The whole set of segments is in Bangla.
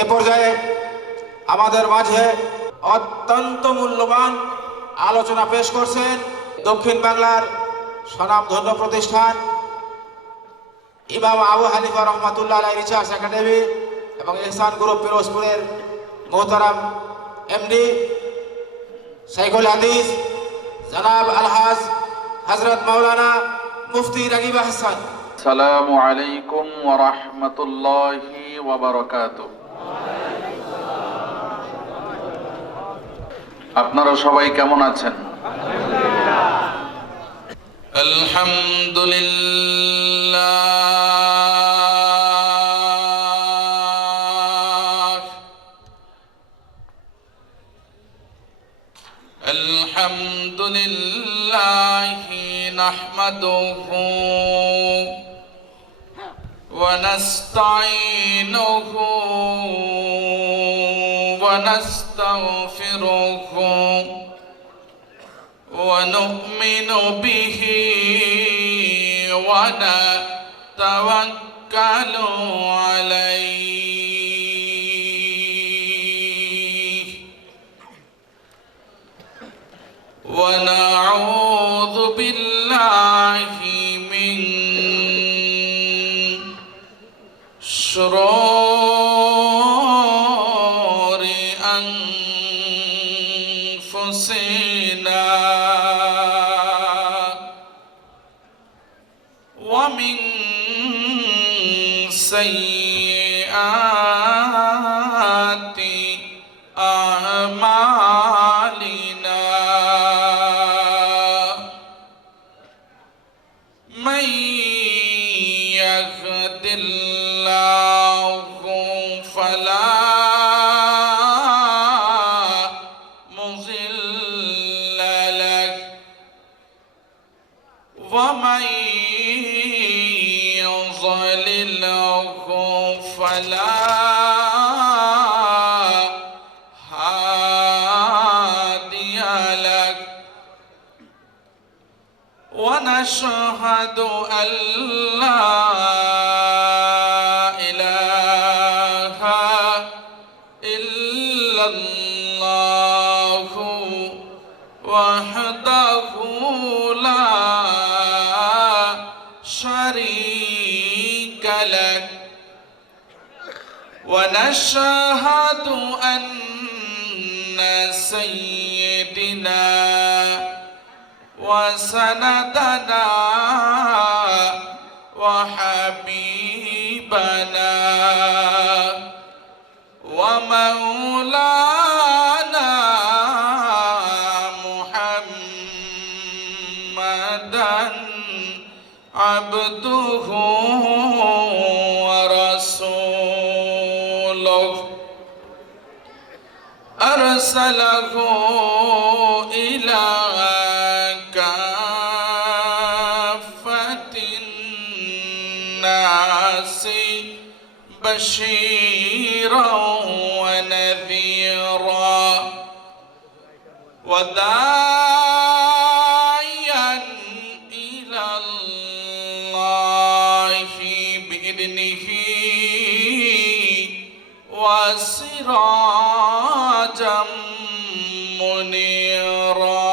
এ পর্যায়ে আমাদের মাঝে অত্যন্ত মূল্যবান আলোচনা পেশ করছেন দক্ষিণ বাংলার স্বনামধন্য প্রতিষ্ঠান ইমাম আবু হানিফা রহমাতুল্লাহ আলাইহি রিসার্চ একাডেমি এবং ইহসান গ্রুপ পিরোজপুরের মোহতারাম এমডি শাইখুল হাদিস জনাব আলহাজ হযরত মাওলানা মুফতি রাগিব আহসান। আসসালামু আলাইকুম ওয়া রাহমাতুল্লাহি ওয়া বারাকাতুহু। আপনারা সবাই কেমন আছেন? আলহামদুলিল্লাহ আলহামদুলিল্লাহ নাহমাদুহু ওয়া নাস্তাঈনুহু ওয়া নাস্তাগফিরুহু ওয়া নু'মিনু বিহি ওয়া নাতাওয়াক্কালু আলাইহি ওয়া নাউযু বিল্লাহি মিন শুরুরি আনফুসিনা ওয়া মিন সাইয়্যাতি আ'মালিনা মান ইয়াহদিল্লাহু ফালা মুযিল্লা লাহু ওয়া মান يضلله فلا هادي له ونشهد أن لا إله إلا الله وحده لا شريك له ونشهد أن سيدنا وسندنا وحبيبنا ومولانا محمدا عبده ورسوله أرسله إلى كافة الناس بشيرا ونذيرا وداعيا إلى الله بإذنه وسراجا منيرا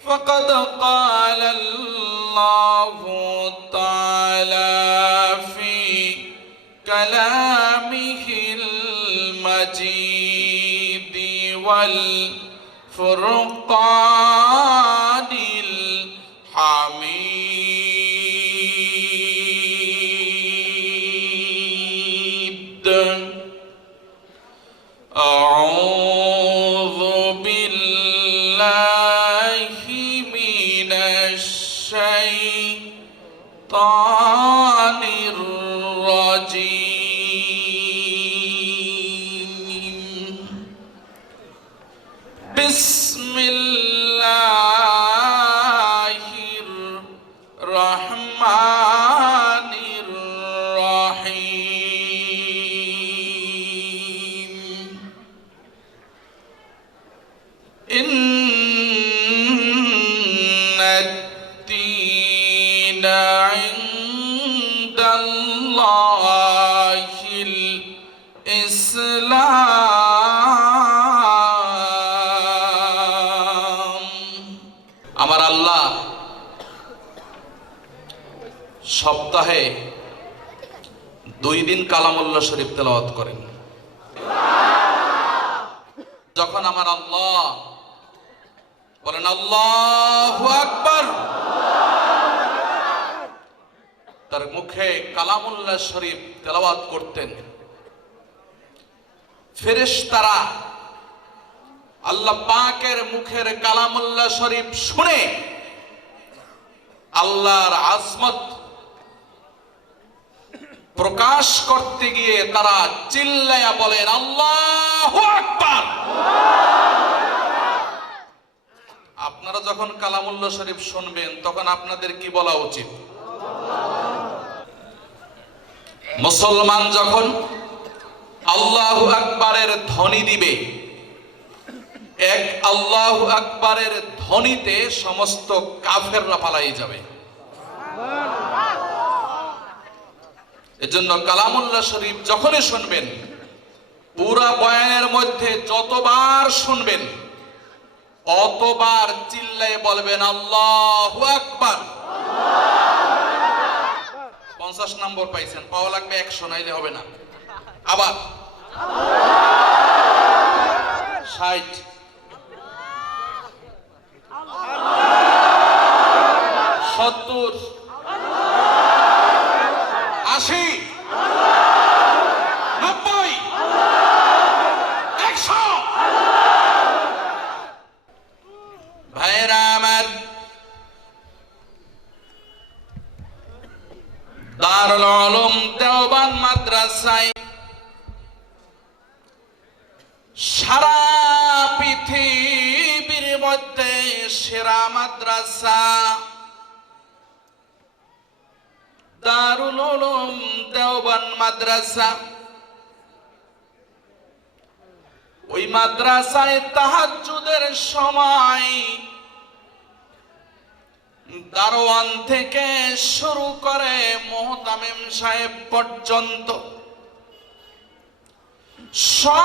فقد قال الله تعالى في كلامه المجيد والفرقان الحميد أعوذ بالله من الشيطان الرجيم بسم الله الرحمن الرحيم إن الدين عند الله দিনাল্লাহিল ইসলাম। আমার আল্লাহ সপ্তাহে 2 দিন কালামুল্লাহ শরীফ তেলাওয়াত করেন। যখন আমার আল্লাহ বলেন আল্লাহু আকবার, তার মুখে কালামুল্লাহ শরীফ তেলাওয়াত করতেন, ফেরেশতারা আল্লাহ পাকের মুখের কালামুল্লাহ শরীফ শুনে আল্লাহর আজমত প্রকাশ করতে গিয়ে তারা চিল্লায়া বলেন আল্লাহু আকবার। আপনারা যখন কালামুল্লাহ শরীফ শুনবেন তখন আপনাদের কি বলা উচিত? মুসলমান যখন আল্লাহু আকবারের ধ্বনি দিবে, এক আল্লাহু আকবারের ধ্বনিতে সমস্ত কাফেররা পালাই যাবে। এজন্য কালামুল্লাহ শরীফ যখনই শুনবেন, পুরা বয়ানের মধ্যে যতবার শুনবেন অতবার চিল্লায়ে বলবেন আল্লাহু আকবার। 50 নম্বর পাইছেন, পাওয়া লাগবে 100, নাইলে হবে না। আবার 60, 70, 80, 90, 100। ভাইরা আমার, দারুল উলুম দেওবন্দ মাদ্রাসায় সারা পৃথিবীর মধ্যে সেরা মাদ্রাসা দারুল উলুম দেওবন্দ মাদ্রাসা। ওই মাদ্রাসায় তাহাজ্জুদের সময় দারোয়ান থেকে শুরু করে মুহতামিম সাহেব পর্যন্ত সব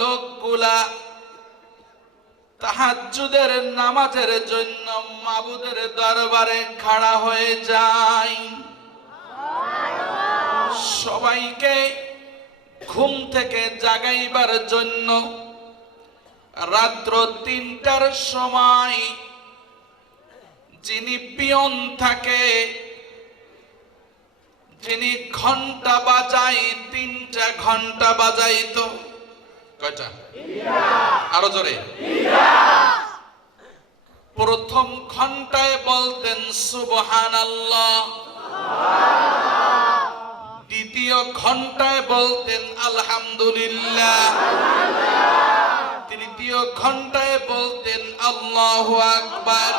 লোকগুলা তাহাজ্জুদের নামাজের জন্য মাবুদের দরবারে খাড়া হয়ে যায়। সবাইকে ঘুম থেকে জাগাইবার জন্য রাত্র 3টার সময় যিনি পিয়ন থাকে, যিনি ঘন্টা বাজায়, 3টা ঘন্টা বাজাইতো। কয়টা? আরো জোরে। প্রথম ঘন্টায় বলতেন সুবহানাল্লাহ, দ্বিতীয় ঘন্টায় বলতেন আলহামদুলিল্লাহ, তৃতীয় ঘন্টায় বলতেন আল্লাহু আকবার।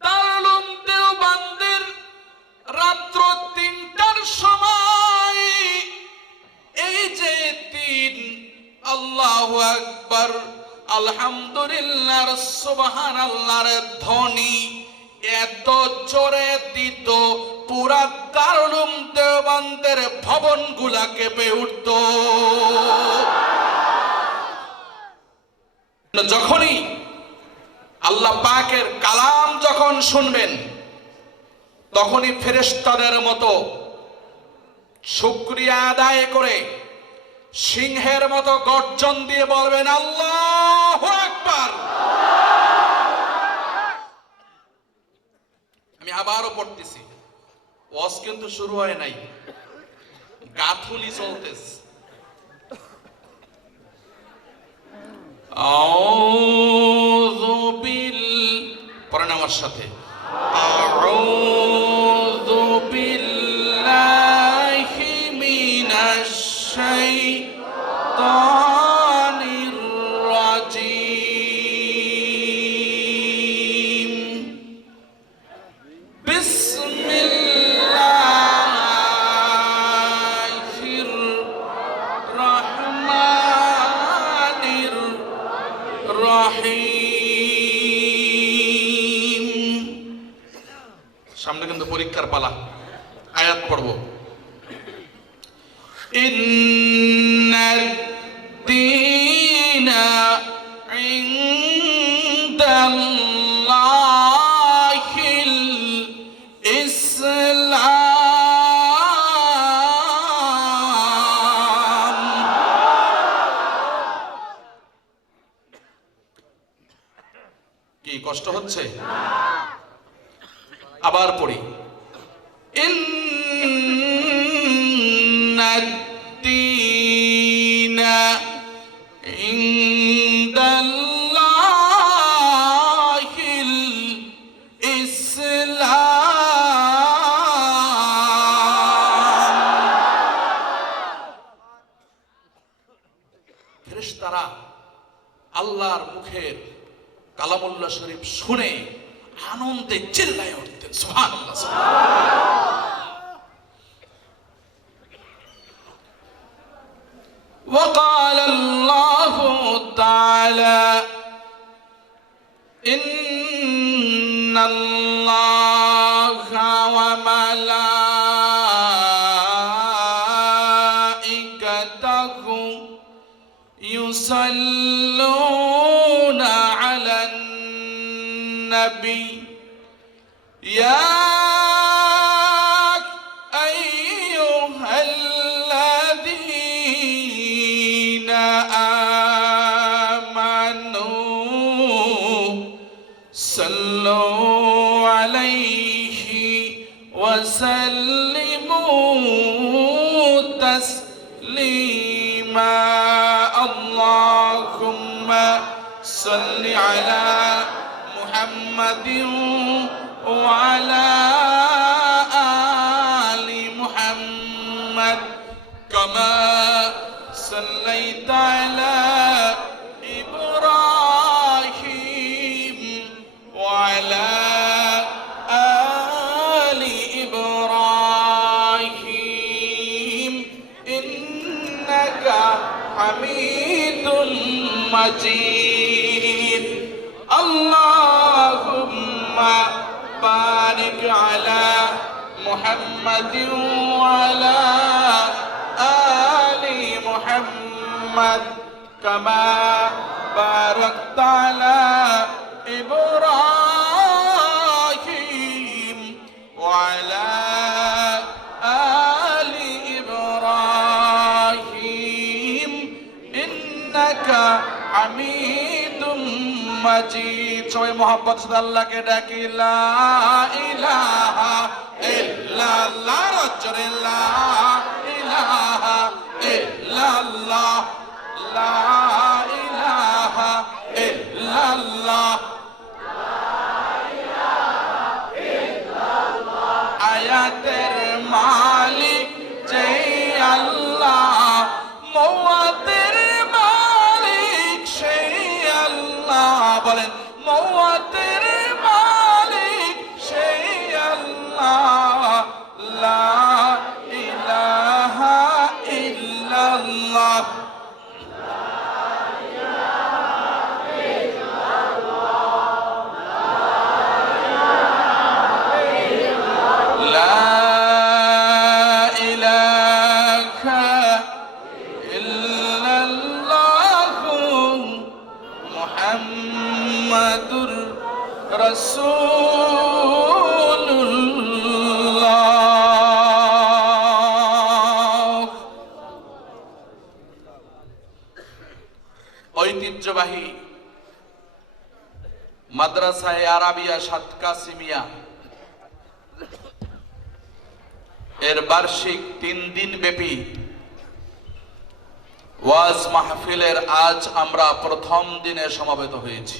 দারুল উলুম দেওবন্দের রাত্র 3টার সময় এই যে 3 আল্লাহু আকবার আলহামদুলিল্লাহ সুবহানাল্লাহর ধ্বনি এত জোরে দিত, পুরা দারুল উলুম দেওবন্দের ভবনগুলা কেঁপে উঠত। যখনই আল্লাহ পাকের কালাম যখন শুনবেন তখনই ফেরেশতাদের মতো শুকরিয়া আদায় করে সিংহের মতো গর্জন দিয়ে বলবেন আল্লাহু আকবার। আমি আবারও পড়তেছি, ওয়াজ কিন্তু শুরু হয় নাই, গাথুলি চলতেছে। আউযু বিল, পড়েন আমার সাথে, আউযু বিল্লাহি মিনাশ শাইতানির রাজিম। বিসমিল্লাহির রহমানির রহিম। সামনে কিন্তু পরীক্ষার পালা। আয়াত পড়ব। ইন্নাদ-দীনা ইনদাল্লাহিল ইসলাম। কি কষ্ট হচ্ছে? আবার পড়ি। ইন্নাদ-দীনা ইনদাল্লাহিল ইসলাম। ফেরেশতারা আল্লাহর মুখের কালামুল্লাহ শরীফ শুনে আনন্দে চিল্লায় উঠতেন, সুবহানাল্লাহ, সুবহানাল্লাহ। وقال الله تعالى إن الله وملائكته يصلون على النبي يا أيها الذين آمنوا صلوا عليه وسلموا تسليما اللهم صل على محمد وعلى آل محمد كما صليت على إبراهيم وعلى آل إبراهيم إنك حميد مجيد اللهم بارك على محمد وعلى آل محمد كما باركت على إبراهيم وعلى آل إبراهيم إنك حميد مجيد সবাই মোহাম্মদ সাথে আল্লাহকে ডাকি লা ইলাহা ইল্লাল্লাহ রজ্জরে লা ইলাহা ইল্লাল্লাহ লা ইলাহা ইল্লাল্লাহ আয়াতের মালিক যে আল্লাহ মওয়াতের মালিক সেই আল্লাহ বলেন মওয়াতের মালিক সেই আল্লাহ লা ইলাহা ইল্লাল্লাহ ঐতিহ্যবাহী মাদ্রাসায়ে আরাবিয়া সাত কাসিমিয়া এর বার্ষিক 3 দিন ব্যাপী ওয়াজ মাহফিলের আজ আমরা প্রথম দিনে সমবেত হয়েছি।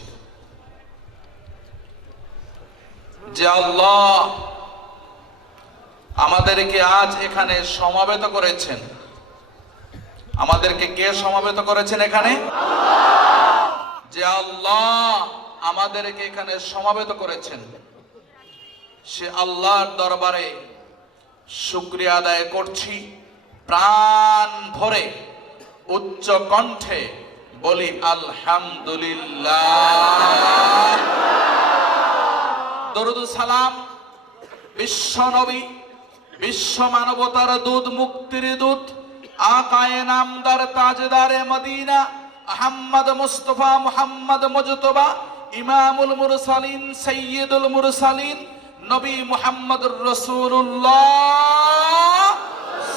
যে আল্লাহ আমাদেরকে আজ এখানে সমবেত করেছেন, আমাদেরকে কে সমবেত করেছেন এখানে? যে আল্লাহ আমাদেরকে এখানে সমবেত করেছেন সে আল্লাহর দরবারে শুকরিয়া আদায় করছি। প্রাণ ভরে উচ্চ কণ্ঠে বলি আলহামদুলিল্লাহ। দরুদ সালাম বিশ্ব নবী, বিশ্ব মানবতার দূত, মুক্তির দূত, আকায়ে নামদার, তাজদারে মদিনা, আহমদ মুস্তফা মুহাম্মদ মুজতবা, ইমামুল মুরসালিন, সাইয়্যিদুল মুরসালিন, নবী মুহাম্মদুর রাসূলুল্লাহ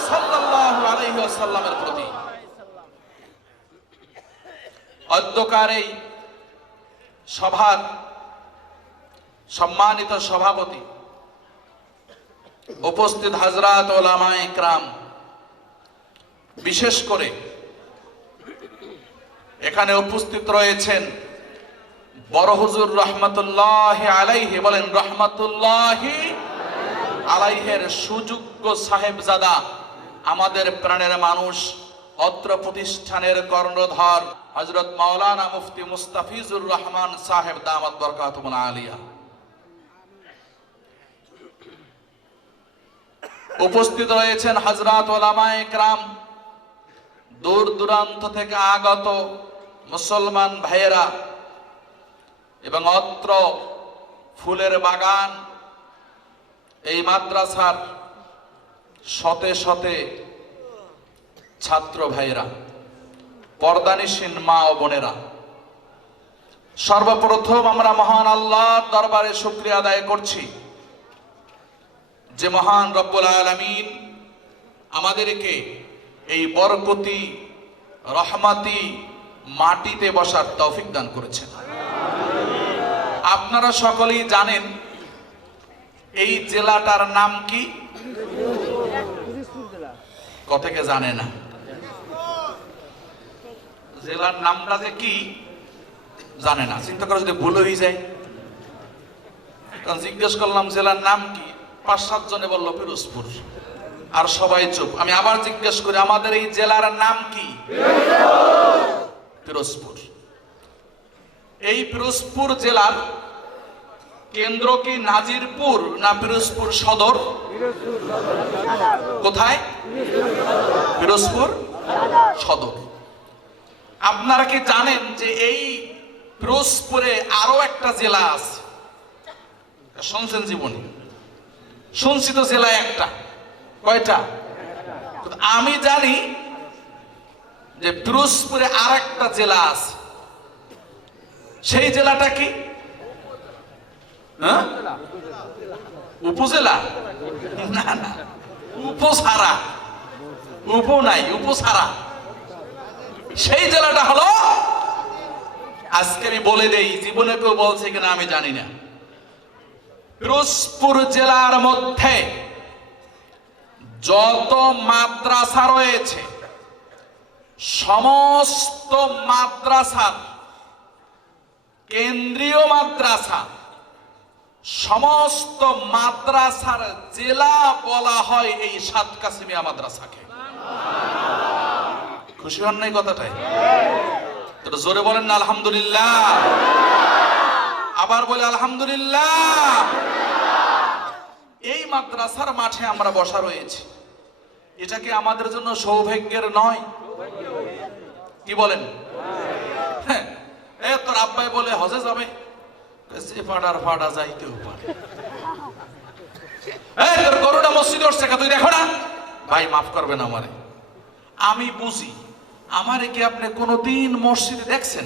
সাল্লাল্লাহু আলাইহি ওয়াসাল্লামের প্রতি অধ্যকার এই সভার সম্মানিত সভাপতি, উপস্থিত হযরত উলামায়ে ইকরাম, বিশেষ করে এখানে উপস্থিত রয়েছেন বড় হুজুর রহমাতুল্লাহি আলাইহি, বলেন রহমাতুল্লাহি আলাইহির সুযোগ্য সাহেবজাদা, আমাদের প্রাণের মানুষ, অত্র প্রতিষ্ঠানের কর্ণধর হযরত মাওলানা মুফতি মুস্তাফিজুর রহমান সাহেব দামাত বরকাতুহুল আলিয়া। উপস্থিত রয়েছেন হযরত উলামায়ে ইকরাম, দূর দূরান্ত থেকে আগত মুসলমান ভাইয়েরা, এবং অত্র ফুলের বাগান এই মাদ্রাসার শতে শতে ছাত্র ভাইয়েরা, পর্দানিসীন মা ও বোনেরা, সর্বপ্রথম আমরা মহান আল্লাহর দরবারে শুকরিয়া আদায় করছি যে মহান রব্বুল আলামিন আমাদেরকে এই বরকতি রহমতি মাটিতে বসার তৌফিক দান করেছেন। আপনারা সকলেই জানেন এই জেলাটার নাম কি? কতকে জানে না জেলার নামটা যে কি জানে না। চিন্তা করে যদি ভুল হয়ে যায়, কারণ জিজ্ঞেস করলাম জেলার নাম কি, 5-7 জনে বললো পিরোজপুর, আর সবাই চুপ। আমি আবার জিজ্ঞেস করি, আমাদের এই জেলার নাম কি? পিরোজপুর। এই পিরোজপুর জেলার কেন্দ্র কি নাজিরপুর না পিরোজপুর সদর? কোথায়? পিরোজপুর সদর। আপনারা কি জানেন যে এই পিরোজপুরে আরো একটা জেলা আছে? শুনছেন জীবনে? শুনছি তো জেলা একটা। কয়টা? আমি জানি যে পিরোজপুরে আর একটা জেলা আছে। সেই জেলাটা কি? উপজেলা? না না, উপসারা। উপ নাই, উপসারা। সেই জেলাটা হলো, আজকে আমি বলে দেই, জীবনে কেউ বলছে কিনা আমি জানি না, পিরোজপুর জেলার মধ্যে যত মাদ্রাসা রয়েছে সমস্ত মাদ্রাসার কেন্দ্রীয় মাদ্রাসা, সমস্ত মাদ্রাসার জেলা বলা হয় এই সাতকাসিমিয়া মাদ্রাসাকে। খুশি হন নাই কথাটাই? তো জোরে বলেন না আলহামদুলিল্লাহ। আবার বলে আলহামদুলিল্লাহ। এই মাদ্রাসার মাঠে আমরা বসা রয়েছি, এটা কি আমাদের জন্য সৌভাগ্যের নয়? কি বলেন? হ্যাঁ, তোর আব্বাই বলে হজে যাবে, ফাড়া যাইতেও পারে। তোর গরুটা মসজিদে উঠছে, তুই দেখো না? ভাই মাফ করবেন আমারে, আমি বুঝি। আমারে কি আপনি কোনদিন মসজিদে দেখছেন?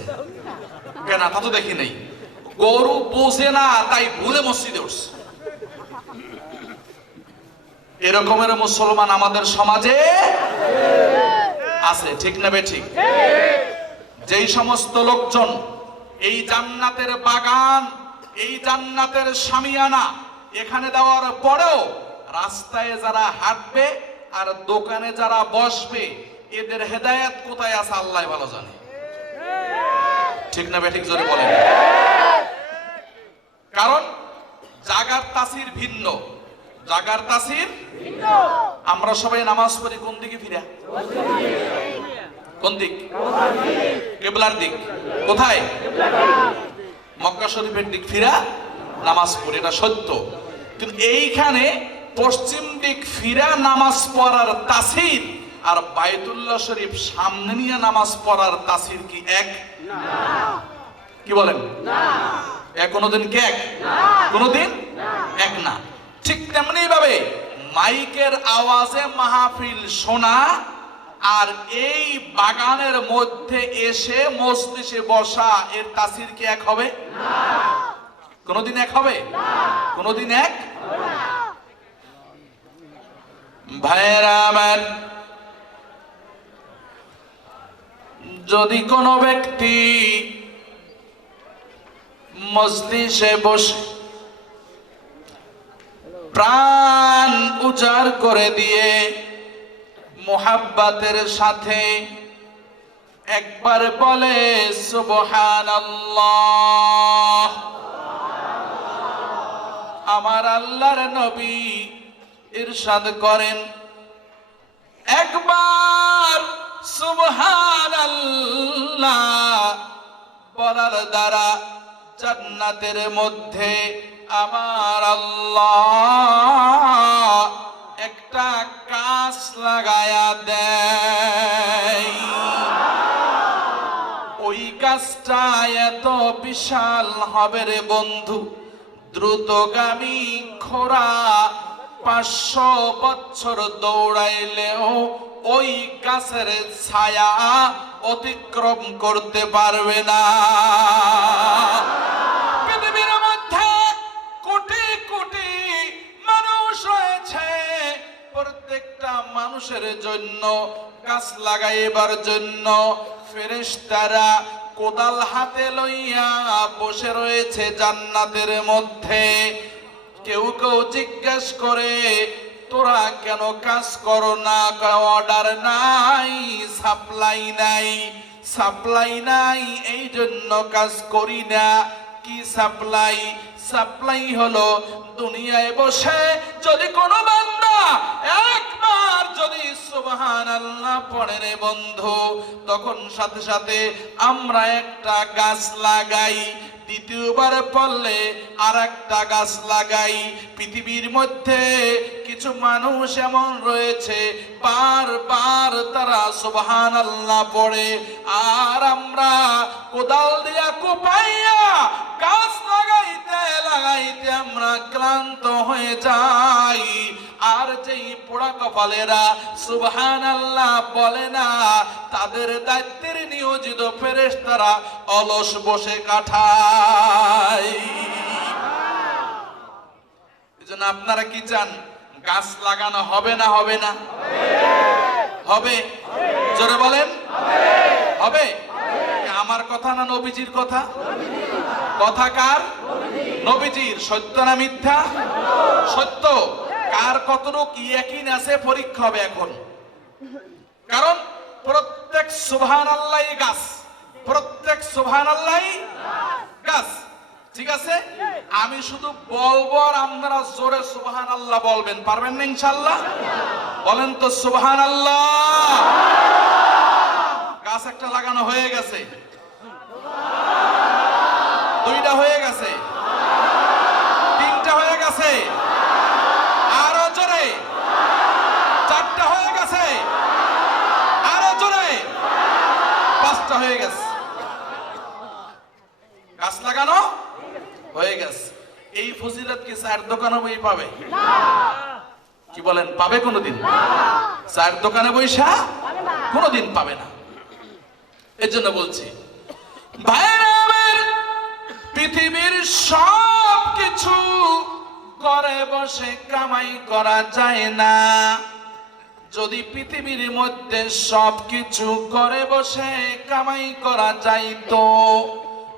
কেন? তা তো দেখি নাই। গরু বোঝে না তাই ভুলে মসজিদে উঠছে। এরকমের মুসলমান আমাদের সমাজে আছে, ঠিক না বেঠিক? যেই সমস্ত লোকজন এই জান্নাতের বাগান, এই জান্নাতের শামিয়ানা এখানে দেওয়ার পরেও রাস্তায় যারা হাঁটবে আর দোকানে যারা বসবে, এদের হেদায়েত কোথায় আছে আল্লাহ ভালো জানে। ঠিক না বেঠিক? জোরে বলেন। কারণ জাগার তাসির ভিন্ন, জাগার তাসির ভিন্ন। আমরা সবাই নামাজ পড়ি কোন দিকে ফিরা? কোন দিক? কিবলার দিক। কোথায়? মক্কা শরীফের দিক ফিরা নামাজ পড়ি, এটা সত্য। কিন্তু এইখানে পশ্চিম দিক ফিরা নামাজ পড়ার তাসির আর বাইতুল্লাহ শরীফ সামনে নিয়ে নামাজ পড়ার তাসির কি এক? না। কি বলেন? না। এক কোনদিন কি এক? না। কোনদিন এক না। ঠিক তেমনি ভাবে মাইকের আওয়াজে মাহফিল শোনা আর এই বাগানের মধ্যে এসে মজলিসে বসা, এর তাসির কি এক হবে? কোনদিন এক হবে? কোনদিন এক? ভাইয়েরা আমার, যদি কোনো ব্যক্তি মজলিসে বসে প্রাণ উজাড় করে দিয়ে মুহাব্বতের সাথে একবার বলে সুবহানাল্লাহ, আমার আল্লাহর নবী ইরশাদ করেন, একবার সুবহানাল্লাহ বলার দ্বারা জান্নাতের মধ্যে আমার আল্লাহ একটা গাছ লাগায়া দেয়। ওই গাছটা এত বিশাল হবে রে বন্ধু, দ্রুতগামী ঘোড়া 500 বছর দৌড়াইলেও ওই গাছের ছায়া অতিক্রম করতে পারবে না। পৃথিবীর মধ্যে কোটি কোটি মানুষ রয়েছে, প্রত্যেকটা মানুষের জন্য গাছ লাগাইবার জন্য ফেরেশতারা কোদাল হাতে লইয়া বসে রয়েছে জান্নাতের মধ্যে। কেউ কেউ জিজ্ঞেস করে, তোরা কেন কাজ করো না? অর্ডার নাই, সাপ্লাই নাই। সাপ্লাই নাই এই জন্য কাজ করি না। কি সাপ্লাই? সাপ্লাই হলো দুনিয়ায় বসে যদি কোনো বান্দা একবার যদি সুবহানাল্লাহ পড়ে রে বন্ধু, তখন সাথে সাথে আমরা একটা গাছ লাগাই, দ্বিতীয়বার পড়লে আর একটা গাছ লাগাই। পৃথিবীর মধ্যে কিছু মানুষ এমন রয়েছে বারবার তারা সুবহানাল্লাহ পড়ে, আর আমরা কোদাল দিয়া কোপাইয়া গাছ লাগাইতে লাগাইতে আমরা ক্লান্ত হয়ে যাই। আর যেই পোড়া কপালেরা সুবহানাল্লাহ বলে না, তাদের দায়িত্বের নিয়োজিত ফেরেশতারা অলস বসে কাটায়। এজন্য আপনারা কি চান? গাছ লাগানো হবে না হবে না? হবে। জোরে বলেন হবে। আমার কথা না নবীজির কথা? কথা কার? নবীজির। সত্য না মিথ্যা? সত্য। কার কতটুকু ইয়াকিন আছে পরীক্ষা হবে এখন। কারণ প্রত্যেক সুবহানাল্লাহ গাছ, প্রত্যেক সুবহানাল্লাহ গাছ। ঠিক আছে, আমি শুধু বলবো আর আপনারা জোরে সুবহানাল্লাহ বলবেন। পারবেন না ইনশাআল্লাহ? বলেন তো সুবহানাল্লাহ। গাছ একটা লাগানো হয়ে গেছে, দুইটা হয়ে গেছে, তিনটা হয়ে গেছে, আরো জোরে চারটা হয়ে গেছে, আরো জোরে পাঁচটা হয়ে গেছে। গাছ লাগানো হয়ে গেছে। এই ফজিলত কি চায়ের দোকানে বই পাবে? কি বলেন, পাবে কোনোদিন? চায়ের দোকানে বইসা কোনোদিন পাবে না। এর জন্য বলছি ভাইরা আমার, পৃথিবীর সব কিছু ঘরে বসে কামাই করা যায় না। যদি পৃথিবীর মধ্যে সব কিছু ঘরে বসে কামাই করা যাইতো,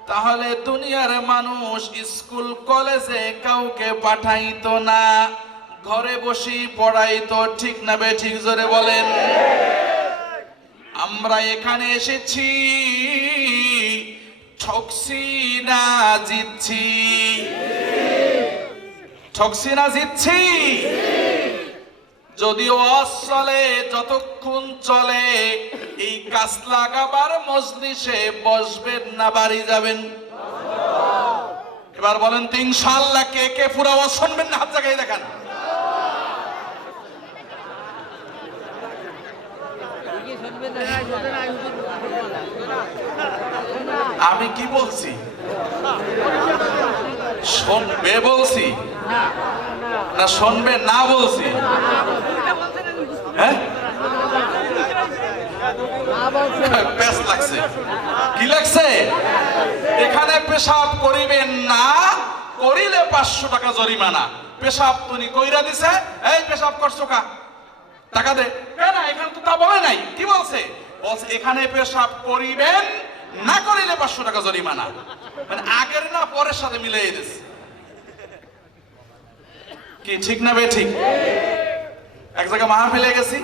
তাহলে দুনিয়ার মানুষ স্কুল কলেজে কাউকে পাঠাইতো না, ঘরে বসেই পড়াইতো। ঠিক না বে ঠিক? জোরে বলেন। আমরা এখানে এসেছি ঠকছি না জিতছি? ঠকছি না জিতছি? যদি ওয়াজ চলে, যতক্ষণ চলে, এই গাছ লাগাবার মজলিসে বসবেন না বাড়ি যাবেন? এবার বলেন তো ইনশাআল্লাহ কে কে পুরো ওয়াজ শুনবেন না? হাত জায়গায় দেখান। আমি কি বলছি? শুনবে বলছি না শুনবে না বলছি? হ্যাঁ, বেশ লাগছে। কি লাগছে? এখানে পেশাব করিবেন না, করিলে 500 টাকা জরিমানা। পেশাব তুমি কইরা দিছে, এই পেশাব করছো কা, টাকা দে। কেন, এখানে তো তা বলে নাই। কি বলছে? বলছে এখানে পেশাব করিবেন না, করিলে 500 টাকা জরিমানা। মানে আগের না পরের সাথে মিলিয়ে দিছে। কি ঠিক না বে ঠিক? এক জায়গায় মাহফিলে গেছি,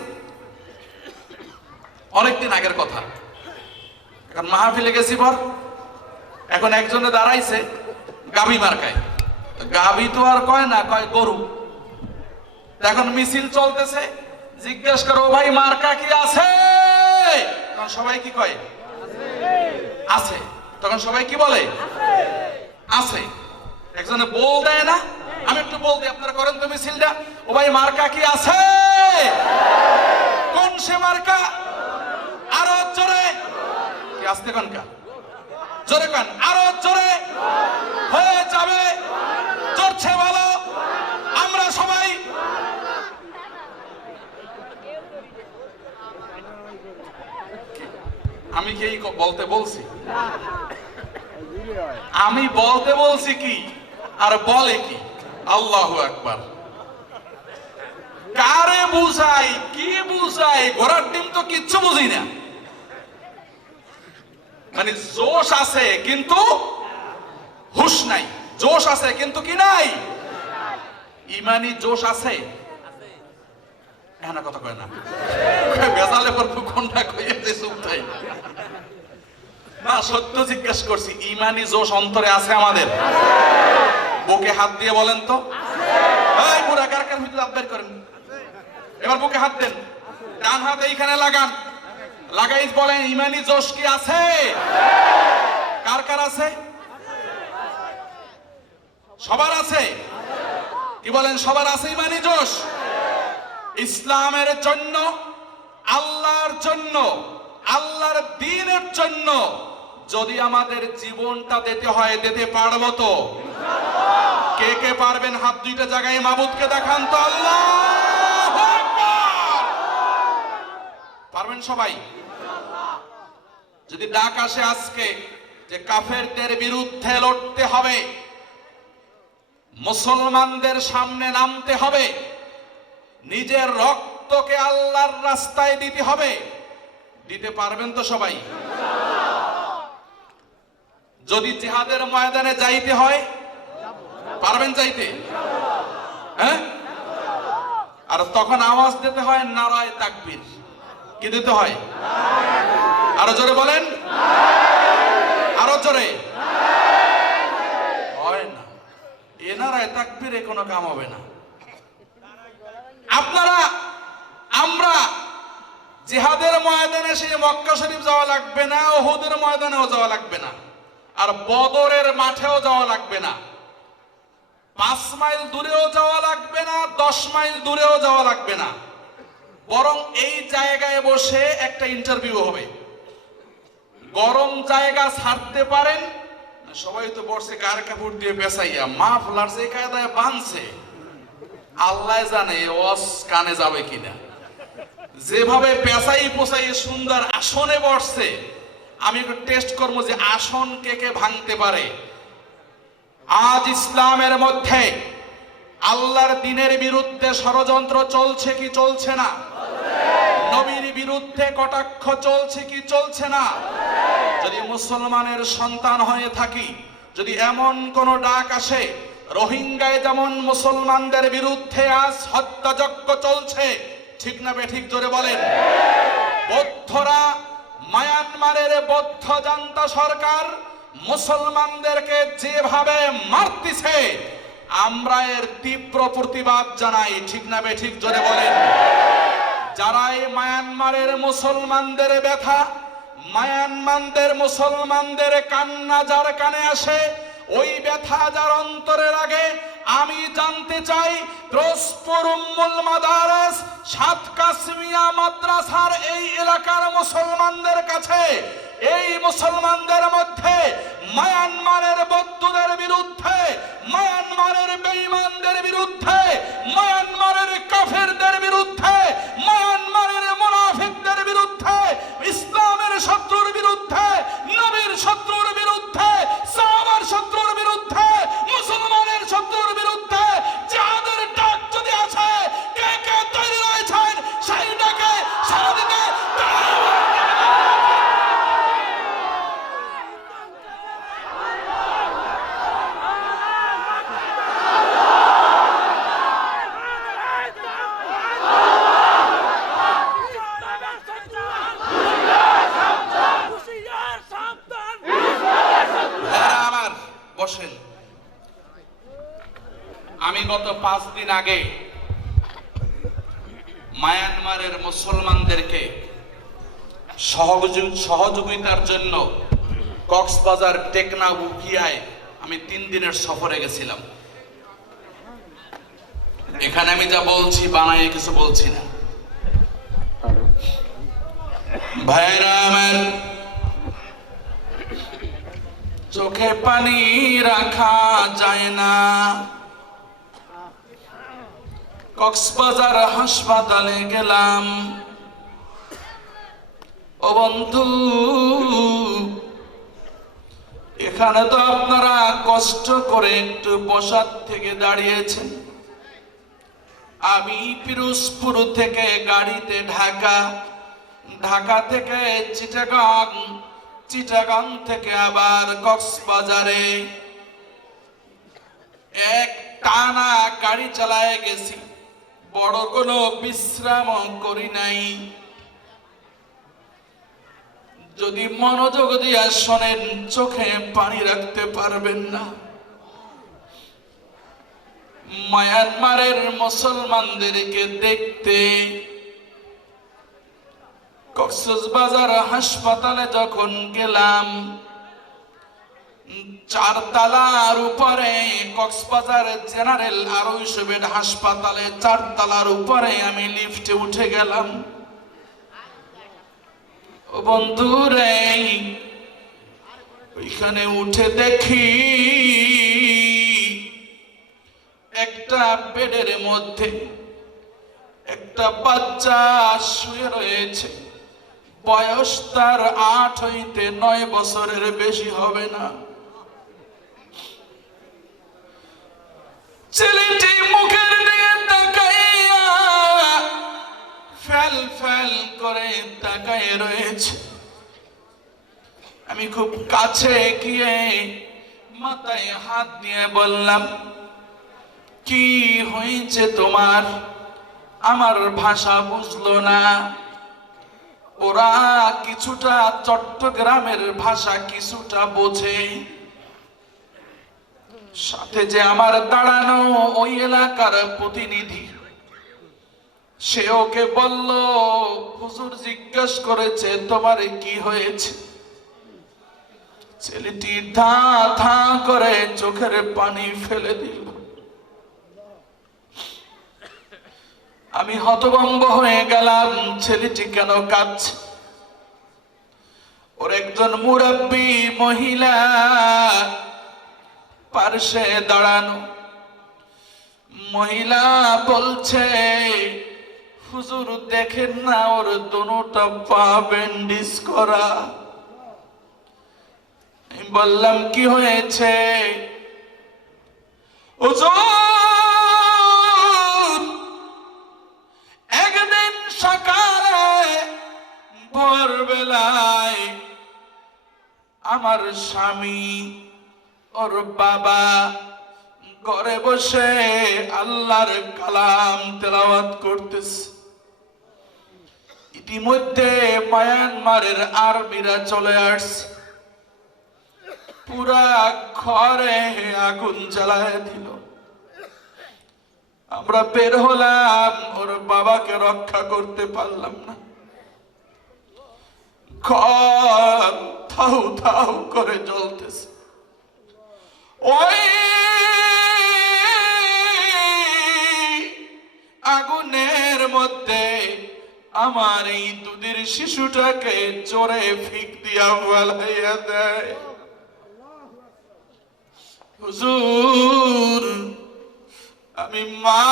অনেকদিন আগের কথা। এখন মাহফিলে গেছি পর, এখন একজনে দাঁড়াইছে গাবি মার্কায়। গাবি তো আর কয় না, কয় গরু। এখন মিছিল চলতেছে, জিজ্ঞেস করো ভাই মার্কা কি আছে? তখন সবাই কি কয়? আছে। তখন সবাই কি বলে? আছে। একজনে বল দেয় না, আমি একটু বল দিই, আপনারা করেন তো মিছিলটা। ও ভাই মার্কা কি আছে? কোন সে মার্কা? আরো জোরে কি আসতে কনকা, জোরে কন, আরো জোরে হয়ে যাবে। চড়ছে ভালো, আমরা সবাই আমি কি বলতে বলছি? আমি বলতে বলছি কি আর বলে কি? আল্লাহু আকবার। কারে বুঝাই, কি বুঝাই? ঘোড়ার ডিম তো কিচ্ছু বুঝি না। মানে জোশ আছে কিন্তু হুশ নাই, জোশ আছে কিন্তু কি নাই? ইমানি জোশ আছে। এনা কথা কয় না, বেজালে পর কোনটা কইতে সুতাই না। সত্য জিজ্ঞেস করছি, ইমানি জোশ অন্তরে আছে আমাদের? বুকে হাত দিয়ে বলেন তো। এই বুড়া কার কার ভিতরে হাত বের করেন, এবার বুকে হাত দেন, ডান হাত এইখানে লাগান, লাগাই বলেন ইমানি জোশ কি আছে? কার কার আছে? সবার আছে। কি বলেন, সবার আছে ইমানি জোশ? ইসলামের জন্য, আল্লাহর জন্য, আল্লাহর দ্বীনের জন্য যদি আমাদের জীবনটা দিতে হয়, দিতে পারবো তো? কে কে পারবেন? হাত দুইটা জায়গায় মাবুদকে দেখান তো। আল্লাহু আকবার। পারবেন সবাই? যদি ডাক আসে আজকে যে কাফেরদের বিরুদ্ধে লড়তে হবে, মুসলমানদের সামনে নামতে হবে, নিজের রক্তকে আল্লাহর রাস্তায় দিতে হবে, দিতে পারবেন তো সবাই? যদি জিহাদের ময়দানে যাইতে হয়, পারবেন যাইতে? হ্যাঁ, আর তখন আওয়াজ দিতে হয় নারায়ে তাকবীর। কি দিতে হয়? আরো জোরে বলেন, আরো জোরে। হয় না, এ নারায়ে তাকবীরে কোনো কাম হবে না। আপনারা, আমরা জিহাদের ময়দানে সেই মক্কা শরীফ যাওয়া লাগবে না, উহুদের ময়দানেও যাওয়া লাগবে না, আর বদরের মাঠেও যাওয়া লাগবে না। 5 মাইল দূরেও যাওয়া লাগবে না, 10 মাইল দূরেও যাওয়া লাগবে না। বরং এই জায়গায় বসে একটা ইন্টারভিউ হবে। গরম জায়গা ছাড়তে পারেন? সবাই তো বসে গার কাপড় দিয়ে পেঁচাইয়া মাফলার যে কায়দায় বাঁধছে, আল্লাহ জানে ওয়াজ কানে যাবে কিনা। যেভাবে পেঁচাই পোছাই সুন্দর আসনে বসছে, আমি একটু টেস্ট করবো যে আসন কে কে ভাঙতে পারে। আজ ইসলামের মধ্যে আল্লাহর দ্বীনের বিরুদ্ধে ষড়যন্ত্র চলছে কি চলছে না? নবীর বিরুদ্ধে কটাক্ষ চলছে কি চলছে না? যদি মুসলমানের সন্তান হয়ে থাকি, যদি এমন কোন ডাক আসে, রোহিঙ্গায় যেমন মুসলমানদের বিরুদ্ধে আজ হত্যাযজ্ঞ চলছে, ঠিক না বেঠিক জোরে বলেন? বৌদ্ধরা, মায়ানমারের বৌদ্ধ জান্তা সরকার মুসলমানদেরকে যেভাবে মারতেছে, আমরা এর তীব্র প্রতিবাদ জানাই, ঠিক না বেঠিক জোরে বলেন? যারা এই মায়ানমারের মুসলমানদের ব্যথা, মায়ানমারদের মুসলমানদের কান্না যার কানে আসে, ওই ব্যথা যার অন্তরে লাগে, আমি জানতে চাই পিরোজপুর উম্মুল মাদারিস 7 কাসমিয়া মাদ্রাসার এই এলাকার মুসলমানদের কাছে এই মুসলমানদের মধ্যে মায়ানমারের বৌদ্ধদের বিরুদ্ধে, মায়ানমারের বেঈমানদের বিরুদ্ধে, মায়ানমারের কাফেরদের বিরুদ্ধে, মায়ানমারের মুনাফিকদের বিরুদ্ধে, ইসলামের শত্রুর বিরুদ্ধে, নবীর শত্রুর বিরুদ্ধে, সাহাবার শত্রুর বিরুদ্ধে, মুসলমানের শত্রুর বিরুদ্ধে যাদের ডাক যদি আছে, কে কে তৈরি রয়েছেন সেই ডাকে সাড়া দিতে? আমার বসেন। আমি গত 5 দিন আগে মায়ানমারের মুসলমানদেরকে সহযোগিতার জন্য কক্সবাজার, টেকনাফ, উখিয়ায় আমি 3 দিনের সফরে গেছিলাম। এখানে আমি যা বলছি বানায়ে কিছু বলছি না। ভাইরা আমার, চোখে পানি রাখা যায় না। কক্সবাজার হাসপাতালে গেলাম। ও বন্ধু, এখানে তো আপনারা কষ্ট করে একটু বসার থেকে দাঁড়িয়েছেন। আমি পিরোজপুর থেকে গাড়িতে ঢাকা, ঢাকা থেকে চিটাগাং, চিটাগাং থেকে আবার কক্সবাজারে এক টানা গাড়ি চালায় গেছি। বড় কোনো বিশ্রাম করি নাই। যদি মনোযোগ দিয়ে শোনেন, চোখে পানি রাখতে পারবেন না। মায়ানমারের মুসলমানদেরকে দেখতে কক্সবাজার হাসপাতালে যখন গেলাম, 4 তলার উপরে কক্সবাজার জেনারেল আরশ বেড হাসপাতালে 4 তলার উপরে আমি লিফটে উঠে গেলাম। ও বন্ধু রে, ওইখানে উঠে দেখি একটা বেডের মধ্যে একটা বাচ্চা শুয়ে রয়েছে। বয়স তার 8 হইতে 9 বছরের বেশি হবে না। ছেলেটি মুখের দিকে তাকাইয়া ফেল ফেল করে তাকায় রয়েছে। আমি খুব কাছে গিয়ে মাথায় হাত দিয়ে বললাম, কি হয়েছে তোমার? আমার ভাষা বুঝলো না। ওরা কিছুটা চট্টগ্রামের ভাষা কিছুটা বোঝে। সাথে যে আমার দাঁড়ানো ওই এলাকার প্রতিনিধি, সে ওকে বলল, হুজুর জিজ্ঞেস করেছে তোমার কি হয়েছে। ছেলেটি ধা ধা করে চোখের পানি ফেলে দিল। আমি হতভম্ব হয়ে গেলাম, ছেলেটি কেন কাঁদছে? ওর একজন মুরব্বী মহিলা পার্শ্বে দাঁড়ানো। মহিলা বলছে, হুজুর দেখেন না, ওর দোনোটা পা ব্যান্ডেজ করা। আমি বললাম, কি হয়েছে? হুজুর, একদিন সকালে ভোরবেলায় আমার স্বামী, ওর বাবা ঘরে বসে আল্লাহর কালাম তেলাওয়াত করতেছে। ইতিমধ্যে মায়ানমারের আর্মিরা চলে আসছে, পুরা ঘরে আগুন জ্বালায় দিল। আমরা বের হলাম, ওর বাবাকে রক্ষা করতে পারলাম না। ঘর থাউ থাউ করে জ্বলতেছে। ওই আগুনের মধ্যে আমার এই দুধের শিশুটাকে চোরে ফিক দিয়া ফালাইয়া দেয়। হুজুর, আমি মা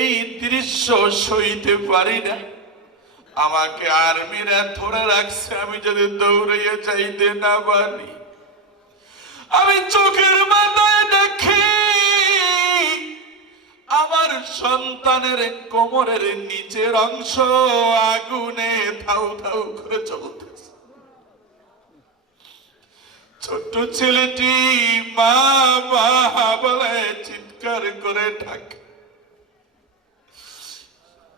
এই দৃশ্য সইতে পারি না। আমাকে আর্মিরা ধরে রাখছে, আমি যদি দৌড়িয়ে যাইতে না পারি। আমি চোখের মাথায় দেখি আমার সন্তানের কোমরের নিচের অংশ আগুনে ধাউ ধাউ করে চলতেছে। ছোট্ট ছেলেটি মা মা বলে চিৎকার করে ডাকে।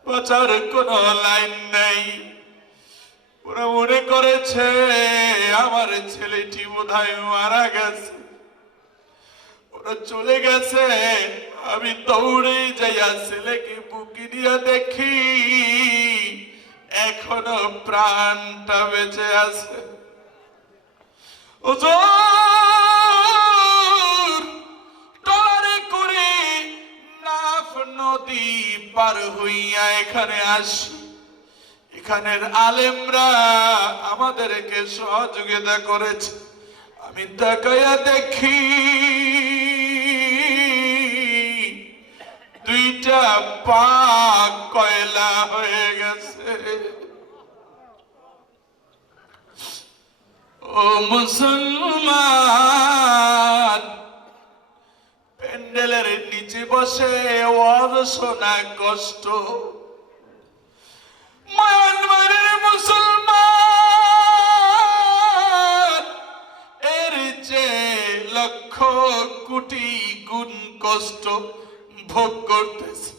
বাঁচার কোন লাইন নাই। ওরা মনে করেছে আমার ছেলেটি বোধহয় মারা গেছে, ওরা চলে গেছে। আমি দৌড়ে যাইয়া ছেলেকে বুকি দিয়া দেখি এখনো প্রাণটা বেঁচে আছে। ট্রলারে করে নাফ নদী পার হইয়া এখানে আসি। এখানের আলেমরা আমাদেরকে সহযোগিতা করেছে। আমি তাকাইয়া দেখি দুইটা পা কয়লা হয়ে গেছে। ও মুসলমান, প্যান্ডেলের নিচে বসে ওয়াজ শোনা কষ্ট। মায়ানমারের মুসলমান এর যে লক্ষ কোটি গুণ কষ্ট ভোগ করতেছে।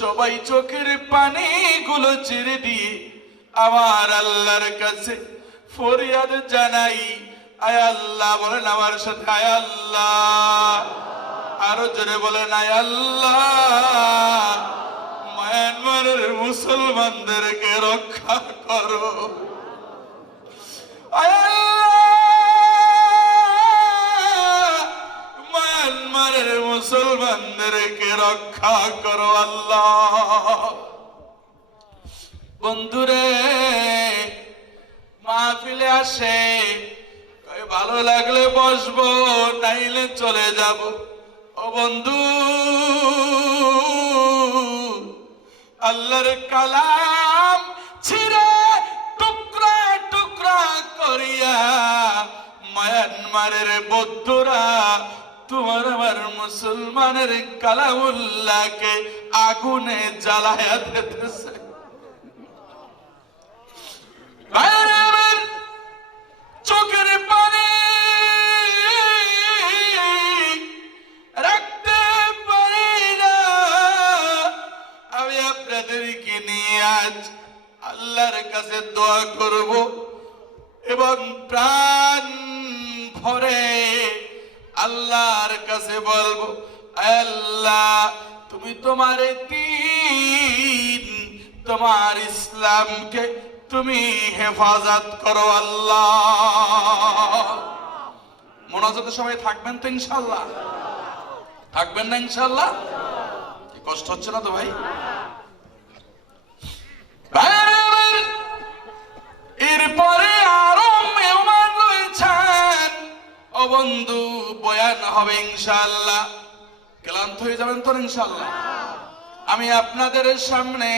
সবাই চোখের পানি গুলো ছেড়ে দিয়ে আমার আল্লাহর কাছে ফরিয়াদ জানাই। আয় আল্লাহ বলেন আমার সাথে, আয় আল্লাহ। আরো জোরে বলেন, আয় আল্লাহ, মায়ানমারের মুসলমানদেরকে রক্ষা করো। আয় আল্লাহ, মায়ানমারের মুসলমানদেরকে রক্ষা করো আল্লাহ। বন্ধুরে, মাহফিলে আসে, ভালো লাগলে বসবো, নাইলে চলে যাব। ও বন্ধু, আল্লাহর কালাম ছিঁড়ে টুকরা টুকরা করিয়া মায়ানমারের বৌদ্ধরা তোমার আমার মুসলমানের কালামুল্লাহকে আগুনে জ্বালায়া দিতেছে। চোখের পানি রাখতে পারি না। আমি আপনাদেরকে নিয়ে আজ আল্লাহর কাছে দোয়া করব এবং প্রাণ ভরে আল্লাহর কাছে বলবো, আল্লাহ তুমি তোমার দ্বীন, তোমার ইসলামকে তুমি হেফাজত করো আল্লাহ। মোনাজাতের সময় থাকবেন তো ইনশাআল্লাহ? থাকবেন না ইনশাআল্লাহ? কষ্ট হচ্ছে না তো ভাই? এরপরে আরো মেহমান রয়েছেন। ও বন্ধু, বয়ান হবে ইনশাআল্লাহ। ক্লান্ত হয়ে যাবেন তো ইনশাআল্লাহ? আমি আপনাদের সামনে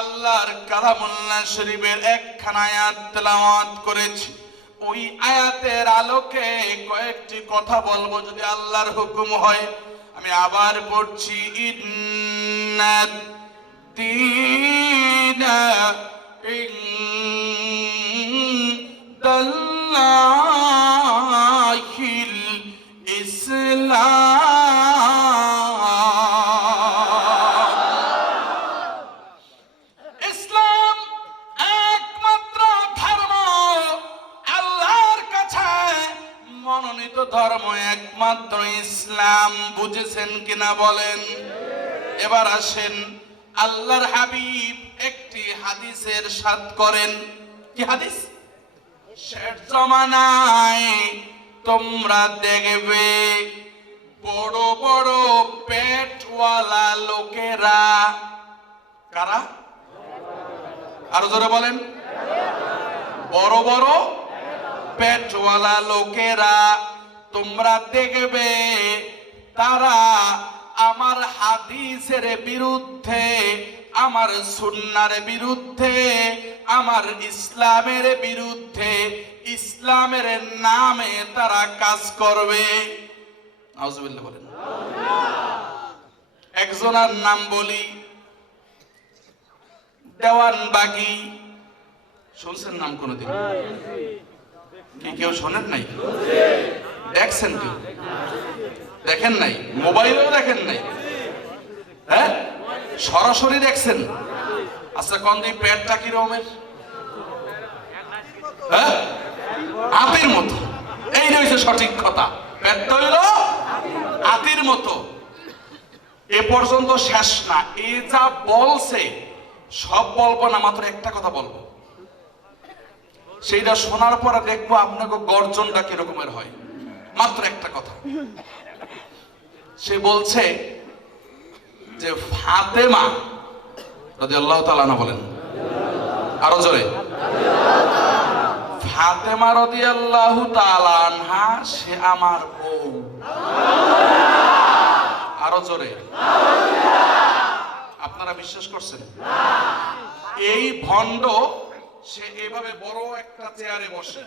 আল্লাহর কালামুল্লাহ শরীফের একখানা আয়াত তেলাওয়াত করেছি। ওই আয়াতের আলোকে কয়েকটি কথা বলবো, যদি আল্লাহর হুকুম হয়। আমি আবার পড়ছি, ইন্নাদ দীনা ইনদাল্লাহিল ইসলাম। ধর্ম একমাত্র ইসলাম। বুঝেছেন কিনা বলেন? এবার আসেন, আল্লাহর হাবিব একটি হাদিসের সাথ করেন। কি হাদিস? শেষ জমানায় তোমরা দেখবে বড় বড় পেটওয়ালা লোকেরা। কারা? আরো জোরে বলেন। বড় বড় পেটওয়ালা লোকেরা, তোমরা দেখবে তারা আমার হাদিসের বিরুদ্ধে, আমার সুন্নার বিরুদ্ধে, আমার ইসলামের বিরুদ্ধে, ইসলামের নামে তারা কাজ করবে। নাউজুবিল্লাহ বলেন। একজনের নাম বলি, দেওয়ানবাগী। শুনছেন নাম কোনদিন? কি কেউ শোনেন নাই? দেখছেন কেউ? দেখেন নাই? মোবাইলেও দেখেন নাই? হ্যাঁ, সরাসরি দেখছেন? আচ্ছা, কোন দিন পেটটা কি রকমের? হ্যাঁ, আতির মতো। এই রয়েছে সঠিক কথা। পেটটা হইল আতির মতো। এ পর্যন্ত শেষ না, এ যা বলছে সব বলবো না, মাত্র একটা কথা বলবো। সেইটা শোনার পরে দেখবো আপনাকে গর্জনটা কিরকমের হয়। মাত্র একটা কথা। সে বলছে যে ফাতেমা রাদিয়াল্লাহু তাআলা আনহা বলেন, আরো জোরে, ফাতেমা রাদিয়াল্লাহু তাআলা আনহা সে আমার বউ। আরো জোরে। আপনারা বিশ্বাস করছেন? এই ভণ্ড সে এভাবে বড় একটা চেয়ারে বসে,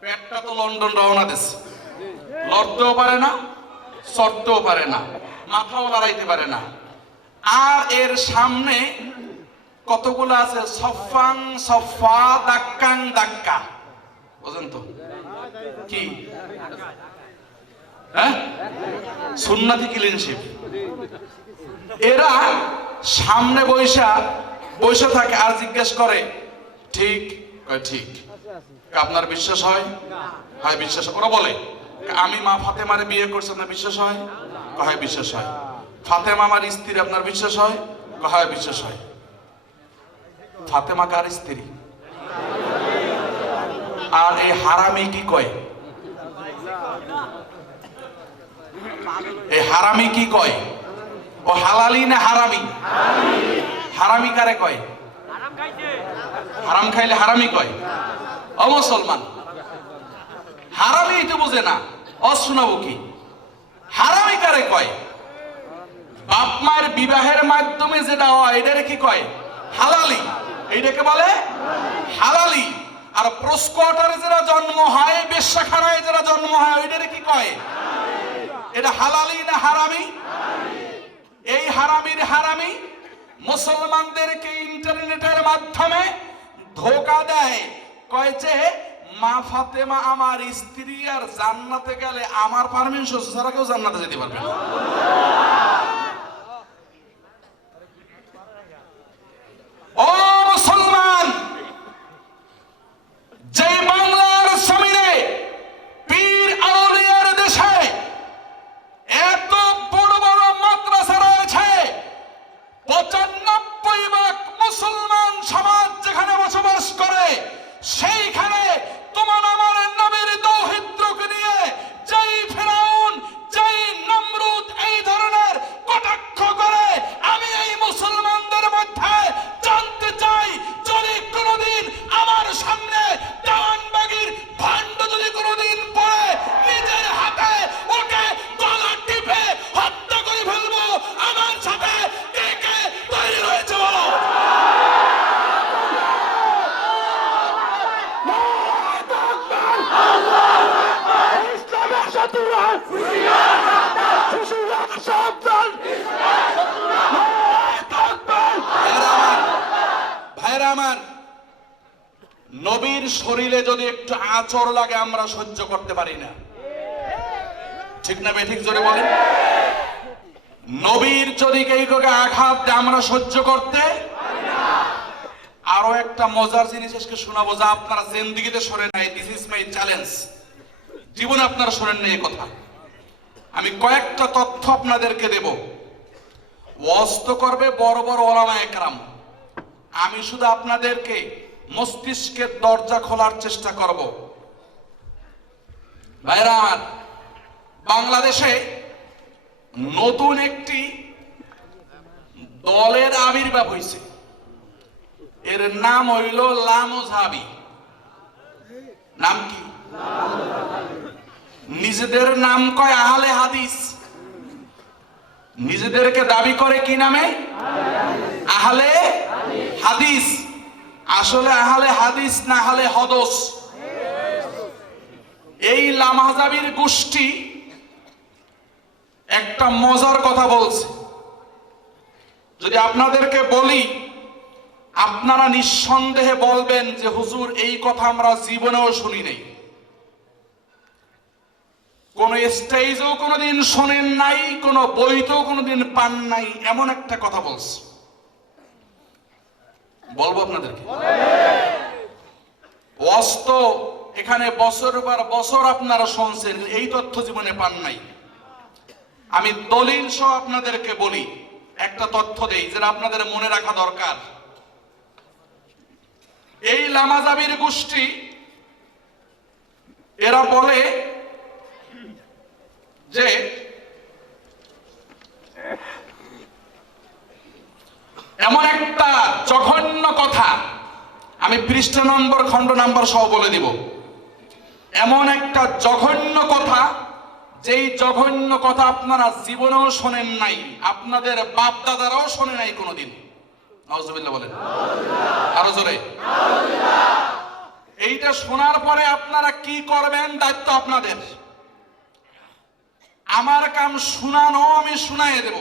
পেটটা তো লন্ডন রওনা দিচ্ছে, লড়তেও পারে না, চড়তেও পারে না, মাথাও লড়াইতে পারে না। আর এর সামনে কতগুলো আছে সফাং সফা, দাক্কাং দাক্কা। বুঝেন তো কি? হ্যাঁ, সুন্নাতি ক্লিনশিপ। এরা সামনে বৈশা থাকে আর জিজ্ঞেস করে ঠিক? ঠিক। আপনার বিশ্বাস হয়? হয় বিশ্বাস। ওরা বলে আমি মা ফাতেমারে বিয়ে করছি, আপনার বিশ্বাস হয়? হয় বিশ্বাস হয়। ফাতেমা আমার স্ত্রী, আপনার বিশ্বাস হয়? হয় বিশ্বাস হয়। ফাতেমা কার স্ত্রী? আর এই হারামি কি কয়? এই হারামি কি কয়? ও হালালি না হারামি? হারামি কারে কয়? হারাম খাইলে হারামি কয়? ও মুসলমান, হারামি তো বুঝে না, অশুনাবো কি? হারামি কারে কয়? বাপ মায়ের বিবাহের মাধ্যমে যেটা হয় এটারে কি কয়? হালালি। এইটাকে বলে হালালি। আর প্রস্কোয়াটারে যারা জন্ম হয়, বেশ্যাখানায় যারা জন্ম হয়, ওইটারে কি কয়? এটা হালালি না হারামি? এই হারামির হারামি মুসলমানদেরকে ইন্টারনেটের মাধ্যমে ধোঁকা দেয়, কয় যে মা ফাতেমা আমার স্ত্রী, আর জান্নাতে গেলে আমার পারমিশন ছাড়া কেউ জান্নাতে যেতে পারবে না। ও মুসলমান, যে বাংলার জমিনে পীর আউলিয়ার দেশে এত বড় বড় মাদ্রাসা রয়েছে, 95% মুসলমান সমাজ যেখানে বসবাস করে, সেইখানে তোমার আমার নবীর দৌহিত্রকে নিয়ে যেই ফেরাউন, যেই নমরুদ এই ধরনের কটাক্ষ করে, আমি এই মুসলমানদের মধ্যে জানতে চাই, যদি কোনোদিন আমার সামনে দেওয়ানবাগীর ভাণ্ড যদি কোনোদিন পড়ে, নিজের হাতে ওকে গলা টিপে হত্যা করে ফেলবো। আমার সাথে কে কে তৈরি হয়েছে? ভাইরা আমার, নবীর শরীরে যদি একটু আঁচড় লাগে আমরা সহ্য করতে পারি না, ঠিক না বেঠিক? জোরে বলেন। নবীর যদি কেউ আঘাত দেয় আমরা সহ্য করতে। আরো একটা মজার জিনিস আজকে শোনাবো, যা আপনারা জিন্দেগিতে শোনেন নাই। This is my challenge. জীবনে আপনারা শোনেন না এই কথা। আমি কয়েকটা তথ্য আপনাদেরকে দেব। ওয়াজ করবে বড় বড় ওলামায়ে কেরাম, আমি শুধু আপনাদেরকে মস্তিষ্কের দরজা খোলার চেষ্টা করব। ভাইরা আমার, বাংলাদেশে নতুন একটি দলের আবির্ভাব হয়েছে, এর নাম হইল লামোঝাবি। নাম কি? নিজেদের নাম কয় আহলে হাদিস, নিজেদেরকে দাবি করে কি নামে? আহলে হাদিস। আসলে আহলে হাদিস না আহলে হদস। এই লামোঝাবির গোষ্ঠী একটা মজার কথা বলছে, যদি আপনাদেরকে বলি আপনারা নিঃসন্দেহে বলবেন যে হুজুর এই কথা আমরা জীবনেও শুনি নাই, কোন স্টেজেও কোনোদিন শোনেন নাই, কোন বইতেও কোনোদিন পান নাই, এমন একটা কথা বলছে। বলবো আপনাদেরকে, অস্ত এখানে বছর পর বছর আপনারা শুনছেন, এই তথ্য জীবনে পান নাই। আমি দলিল সহ আপনাদেরকে বলি, একটা তথ্য দেই যেটা আপনাদের মনে রাখা দরকার। এই লামাজাবির গোষ্ঠী এরা বলে যে এমন একটা জঘন্য কথা, আমি পৃষ্ঠা নম্বর খণ্ড নাম্বার সহ বলে দিব, এমন একটা জঘন্য কথা যেই জঘন্য কথা আপনারা জীবনেও শোনেন নাই, আপনাদের বাপ দাদারাও শোনে নাই কোনোদিন। নাউজুবিল্লাহ বলেন, আরো জোরে। এইটা শোনার পরে আপনারা কি করবেন দায়িত্ব আপনাদের। আমার কাম শোনানো, আমি শুনাইয়ে দেব,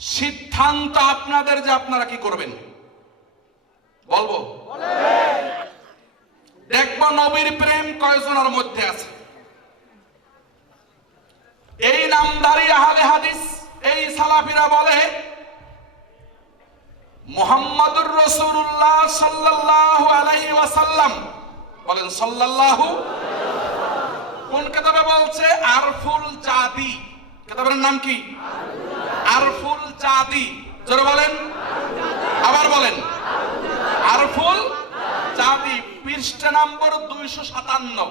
সিদ্ধান্ত আপনাদের যে আপনারা কি করবেন। বলবো, দেখবো নবীর প্রেম কয়জনের মধ্যে আছে। এই নামধারী আহলে হাদিস, এই সালাফিরা বলে মুহাম্মাদুর রাসূলুল্লাহ সাল্লাল্লাহু আলাইহি ওয়াসাল্লাম, বলেন সাল্লাল্লাহু, কোন কিতাবে বলছে? আরফুল জাদি। কিতাবের নাম কি? আরফুল জাদি। জোরে বলেন, আবার বলেন, আরফুল জাদি, পৃষ্ঠা নম্বর 257,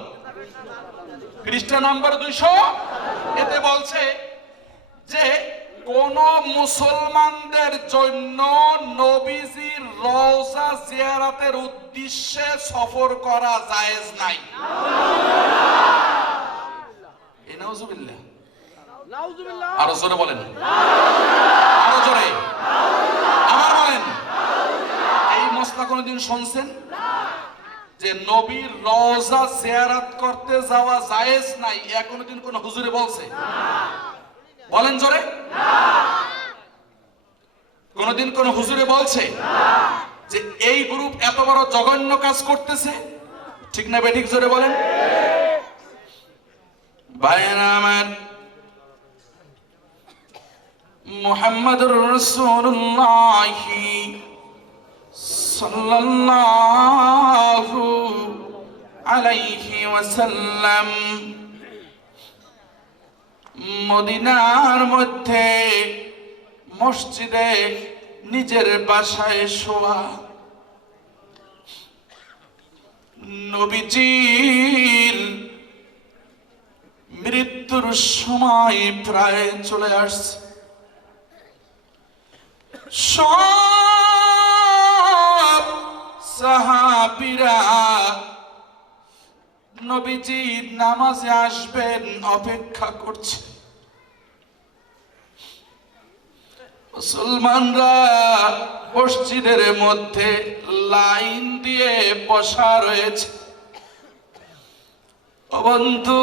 পৃষ্ঠা নম্বর 200। এতে বলছে যে কোন মুসলমানদের জন্য নবীজির রওজা জিয়ারতের উদ্দেশ্যে সফর করা জায়েজ নাই। নাউজুবিল্লাহ, আরো জোরে বলেন, আরো জোরে, আবার বলেন। এই মসলা কোনদিন শুনছেন যে নবীর রওজা জিয়ারত করতে যাওয়া জায়েজ নাই? কোনদিন কোন হুজুরে বলছে? বলেন জোরে। কোনদিন কোন হুজুরে বলছে যে এই গ্রুপ এত বড় জঘন্য কাজ করতেছে? ঠিক না বেঠিক? জোরে বলেন। ভাইয়েরা আমার, মুহাম্মদুর রাসূলুল্লাহ সাল্লাল্লাহু আলাইহি ওয়াসাল্লাম মদিনার মধ্যে মসজিদে নিজের বাসায় শোয়া, নবীজির মৃত্যুর সময় প্রায় চলে আসছে। সব সাহাবীরা নবীজি নামাজে আসবেন অপেক্ষা করছে। মুসলমানরা মসজিদের মধ্যে লাইন দিয়ে বসা রয়েছে। ও বন্ধু,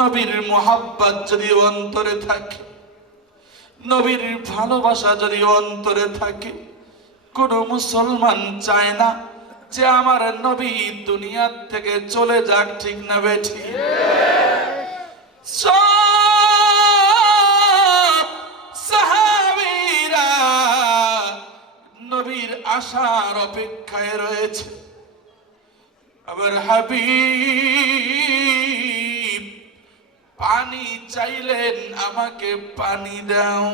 নবীর মোহাব্বত যদি অন্তরে থাকে, নবীর ভালোবাসা যদি অন্তরে থাকে, কোন মুসলমান চায় না যে আমার নবী দুনিয়ার থেকে চলে যাক। ঠিক না বেঠিক? সব সাহাবীরা নবীর আসার অপেক্ষায় রয়েছে। আবার হাবিব পানি চাইলেন, আমাকে পানি দাও।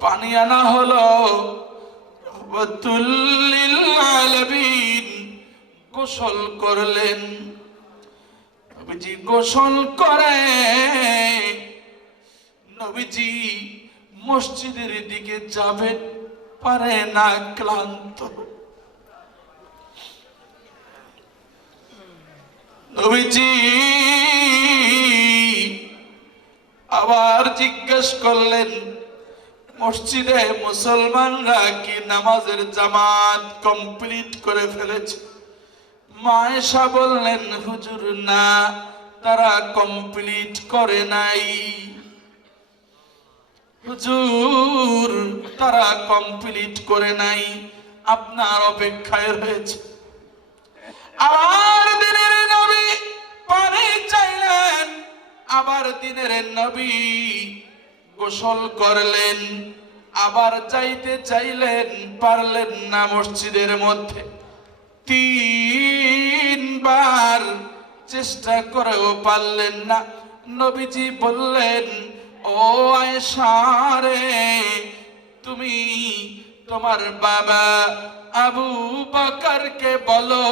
পানি আনা হলো, রহমাতুল লিল আলামিন গোসল করলেন। নবীজি গোসল করে নবীজি মসজিদের দিকে যাবেন, পারে না, ক্লান্ত। নবীজি আবার জিজ্ঞেস করলেন, মসজিদে মুসলমানরা কি নামাজের জামাত কমপ্লিট করে ফেলেছে? মা আয়েশা বললেন, হুজুর না, তারা কমপ্লিট করে নাই। হুজুর তারা কমপ্লিট করে নাই, আপনার অপেক্ষায় রয়েছে। আবার দিনের নবী পানি চাইলেন, আবার দিনের নবী গোসল করলেন, আবার চাইতে চাইলেন, পারলেন না মসজিদের মধ্যে। 3 বার চেষ্টা করেও পারলেন না। নবীজি বললেন, ও আয়েশা রে, তুমি তোমার বাবা আবু বকরকে বলো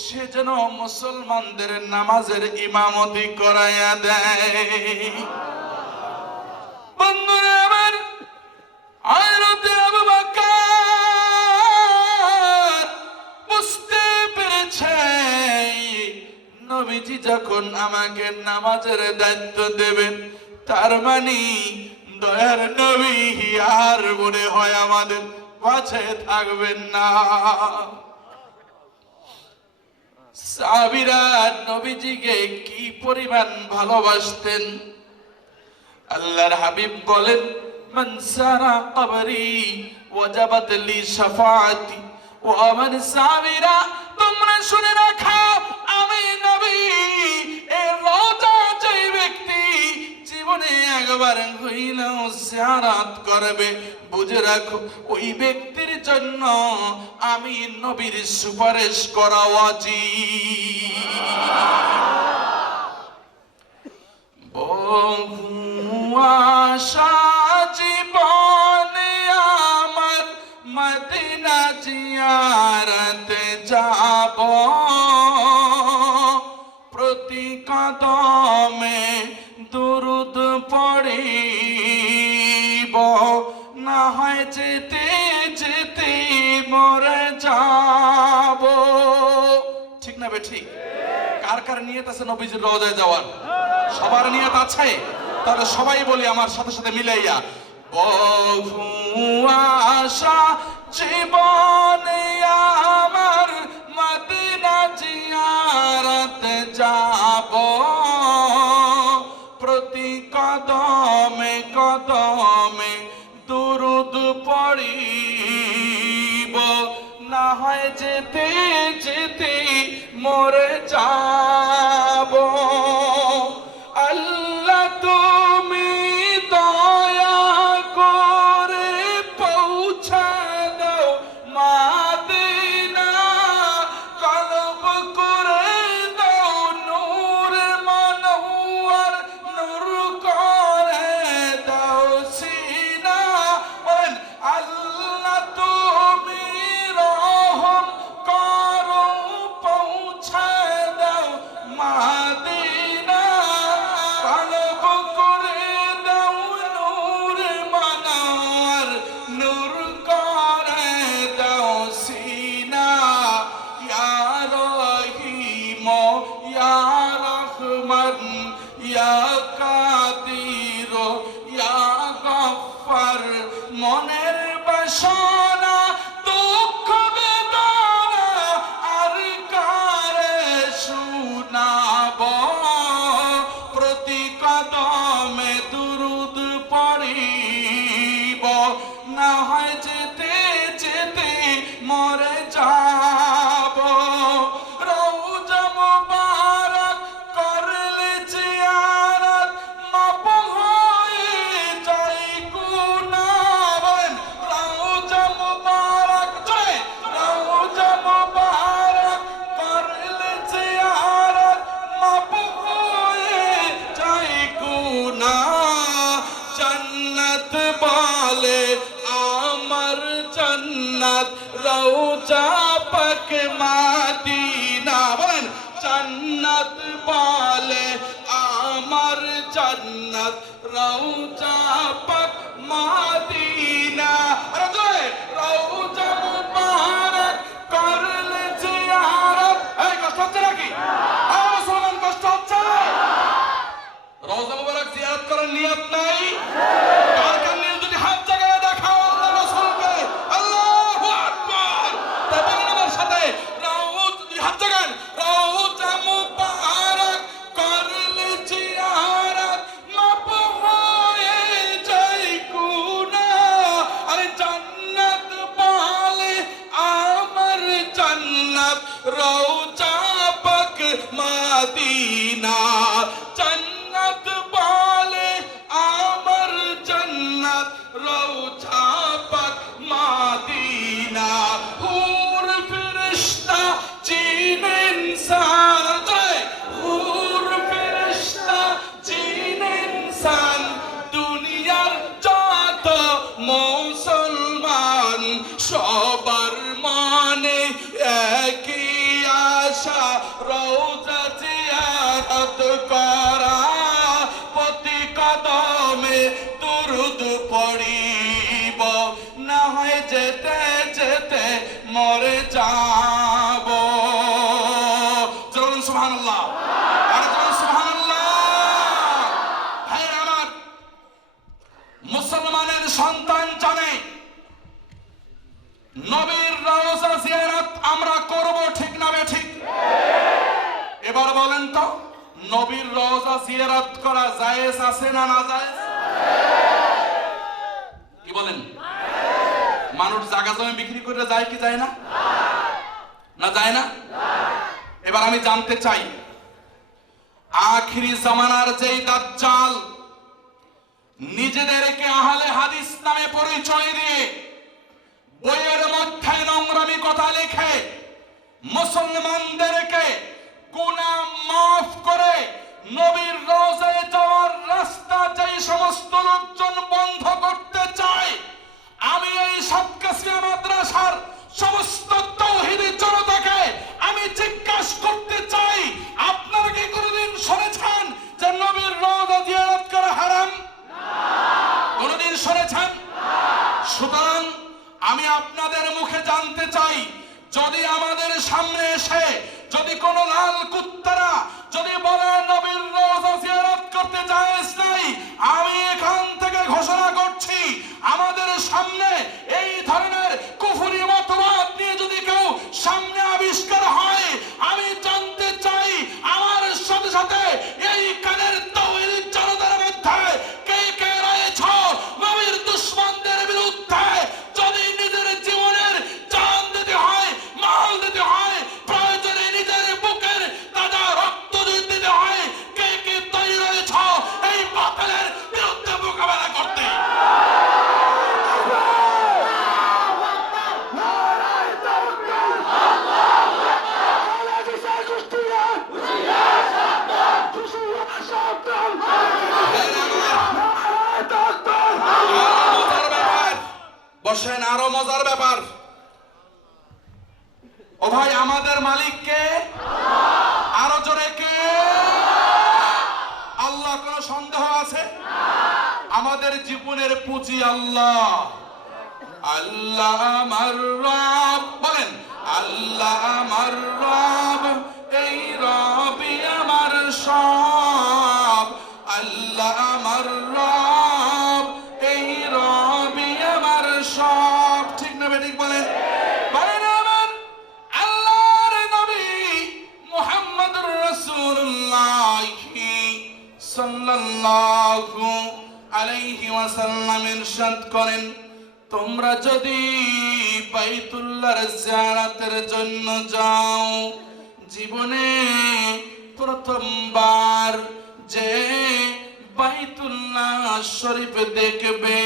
সে যেন মুসলমানদের নামাজের ইমামতি করাইয়া দেয়। বন্ধুরা আমার, হযরতে আবু বকর বুঝতে পেরেছে নবীজি যখন আমাকে নামাজের দায়িত্ব দেবেন, তার মানে দয়ার নবী আর মনে হয় আমাদের মাঝে থাকবেন না। সাহাবীরা নবীজিকে কি পরিমাণ ভালোবাসতেন! আল্লাহর হাবিব বলেন, মান সারা কবরি ওয়াজাবাত লি শাফাআতি। ও আমার সাহাবীরা, তোমরা শুনে রাখো, আমি নবী এই রোজা যেই ব্যক্তি জীবনে একবার হইলেও জিয়ারত করবে, বুঝে রাখো ওই ব্যক্তির জন্য আমি নবীর সুপারিশ করা ওয়াজিব। বহু আশা জীবনে আমার, মদিনা জিয়ারতে যাব, প্রতি কদমে দুরুদ পড়িব, না হয় যেতে যেতে মরে যাব। ঠিক না বেঠিক? কার কার নিয়ত আছে নবীজির রওজায় যাওয়ার? সবার নিয়ত আছে? তাহলে সবাই বলি আমার সাথে সাথে মিলাইয়া, বহু আশা জীবনে আমার, মদিনা জিয়ারতে যাব, প্রতি কদমে কদমে দুরুদ পড়িব, না হয় যেতে যেতে মরে যাব। আল্লাহ তুমি দয়া করে পৌঁছা দাও মদিনা, কলব করে দাও নূর মনওয়ার, নূর করে দাও সিনা। আল্লাহ তুমি রহম করো, পৌঁছা দাও আশা রওজা জিয়ারত করা, প্রতি কদমে দুরুদ পড়িব, না হয় যেতে যেতে মরে যাব। চলুন সুবহানাল্লাহ, আর চলুন সুবহানাল্লাহ। ভাইরা আমার, মুসলমানের সন্তান জানে নবীর রওজা জিয়ারত আমরা করব, ঠিক না বেঠিক? এবার বলেন তো, নবীর রওজা জিয়ারত করা জায়েজ আছে না না জায়েজ? কি বলেন? মানুষ জায়গা জমি বিক্রি করে যায় কি যায় না? না যায় না? এবার আমি জানতে চাই, আখিরি জামানার যেই দাজ্জাল নিজেদেরকে আহলে হাদিস নামে পরিচয় দিয়ে বইয়ের মধ্যে নোংরামি কথা লিখে মুসলমানদেরকে গুনাহ মাফ করে নবীর রওজায় যাওয়ার রাস্তা যেই সমস্ত লোকজন বন্ধ করতে চায়, আমি এই সাতকাছিয়া মাদ্রাসার সমস্ত তাওহীদি জনতাকে আমি জিজ্ঞাসা করতে চাই, আপনারা কি কোনোদিন শুনেছেন যে নবীর রওজা জিয়ারত করা হারাম? কোনোদিন শুনেছেন? সুতরাং আমি আপনাদের মুখে জানতে চাই, যদি আমাদের সামনে এসে যদি কোন লাল কুত্তারা যদি বলে নবীর রওজা জিয়ারত করতে জায়েজ নাই, আমি এখান থেকে ঘোষণা করছি, আমাদের সামনে এই ধরনের কুফরি মতবাদ নিয়ে যদি কেউ সামনে আবিষ্কার হয়, আমি জানতে চাই আমার সাথে সাথে এই কানের তাওহীদ জনতার মধ্যে কে কে রয়েছে নবীর দুশমনদের বিরুদ্ধে। যদি নিজের জীবনের জান দিতে হয়, মাল দিতে হয়, প্রয়োজনে নিজের বুকের তাজা রক্ত দিতে হয়, কে কে তৈরি রয়েছে এই বাতিলের বিরুদ্ধে মোকাবেলা করতে? বসেন, আরো মজার ব্যাপার। ও ভাই, আমাদের মালিককে আরো জোরে কে? আল্লাহ, কোন সন্দেহ আছে? আমাদের জীবনের পুঁজি আল্লাহ। আল্লাহ আমার রব, বলেন আল্লাহ আমার রব, এই রবই আমার সব। আল্লাহ আমার রব, এই রবই আমার সব। ঠিক না বেঠিক বলেন? বলেন আমার আল্লাহর নবী মুহাম্মদুর রাসূলুল্লাহ সাল্লাল্লাহু আলাইহি ওয়াসাল্লাম ইরশাদ করেন, তোমরা যদি বাইতুল্লাহর জিয়ারতের জন্য যাও, জীবনে প্রথমবার যে বাইতুল্লাহ শরীফ দেখবে,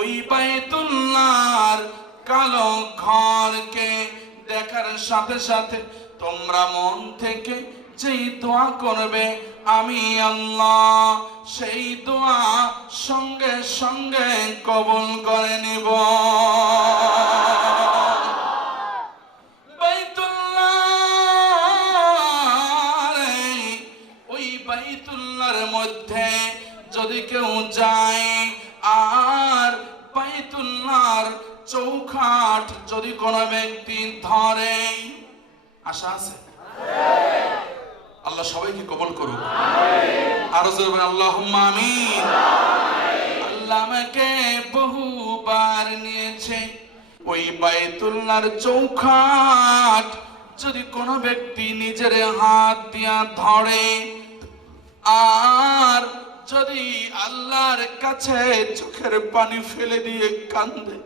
ওই বাইতুল্লাহর কালো ঘরকে দেখার সাথে সাথে তোমরা মন থেকে যেই দোয়া করবে, আমি আল্লাহ সেই দোয়া সঙ্গে সঙ্গে কবুল করে নিব। ওই বাইতুল্লাহর মধ্যে যদি কেউ যায় আর বাইতুল্লাহর চৌখাট যদি কোনো ব্যক্তি ধরে, আশা আছে আল্লাহ সবাইকে কবুল করুক। আরো জোরে বলেন আল্লাহুম্মা আমিন। আল্লাহ আমাকে বহুবার নিয়েছে, ওই বাইতুল্লাহর চৌখাট যদি কোনো ব্যক্তি নিজের হাত দিয়া ধরে আর যদি আল্লাহর কাছে চোখের পানি ফেলে দিয়ে কান্দে,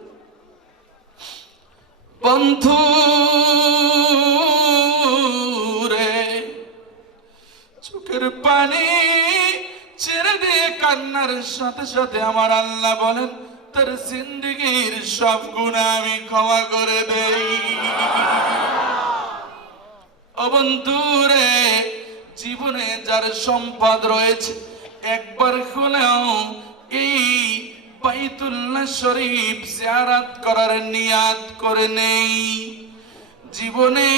বন্ধু রে, চোখের পানি ছেড়ে দিয়ে কান্নার সাথে সাথে আমার আল্লাহ বলেন, তার জিন্দেগীর সব গুনাহ আমি ক্ষমা করে দেই। ও বন্ধু রে, জীবনে যার সম্পদ রয়েছে একবার হলেও এই বাইতুল্লাহ শরীফ জিয়ারত করার নিয়াত করে নেই। জীবনে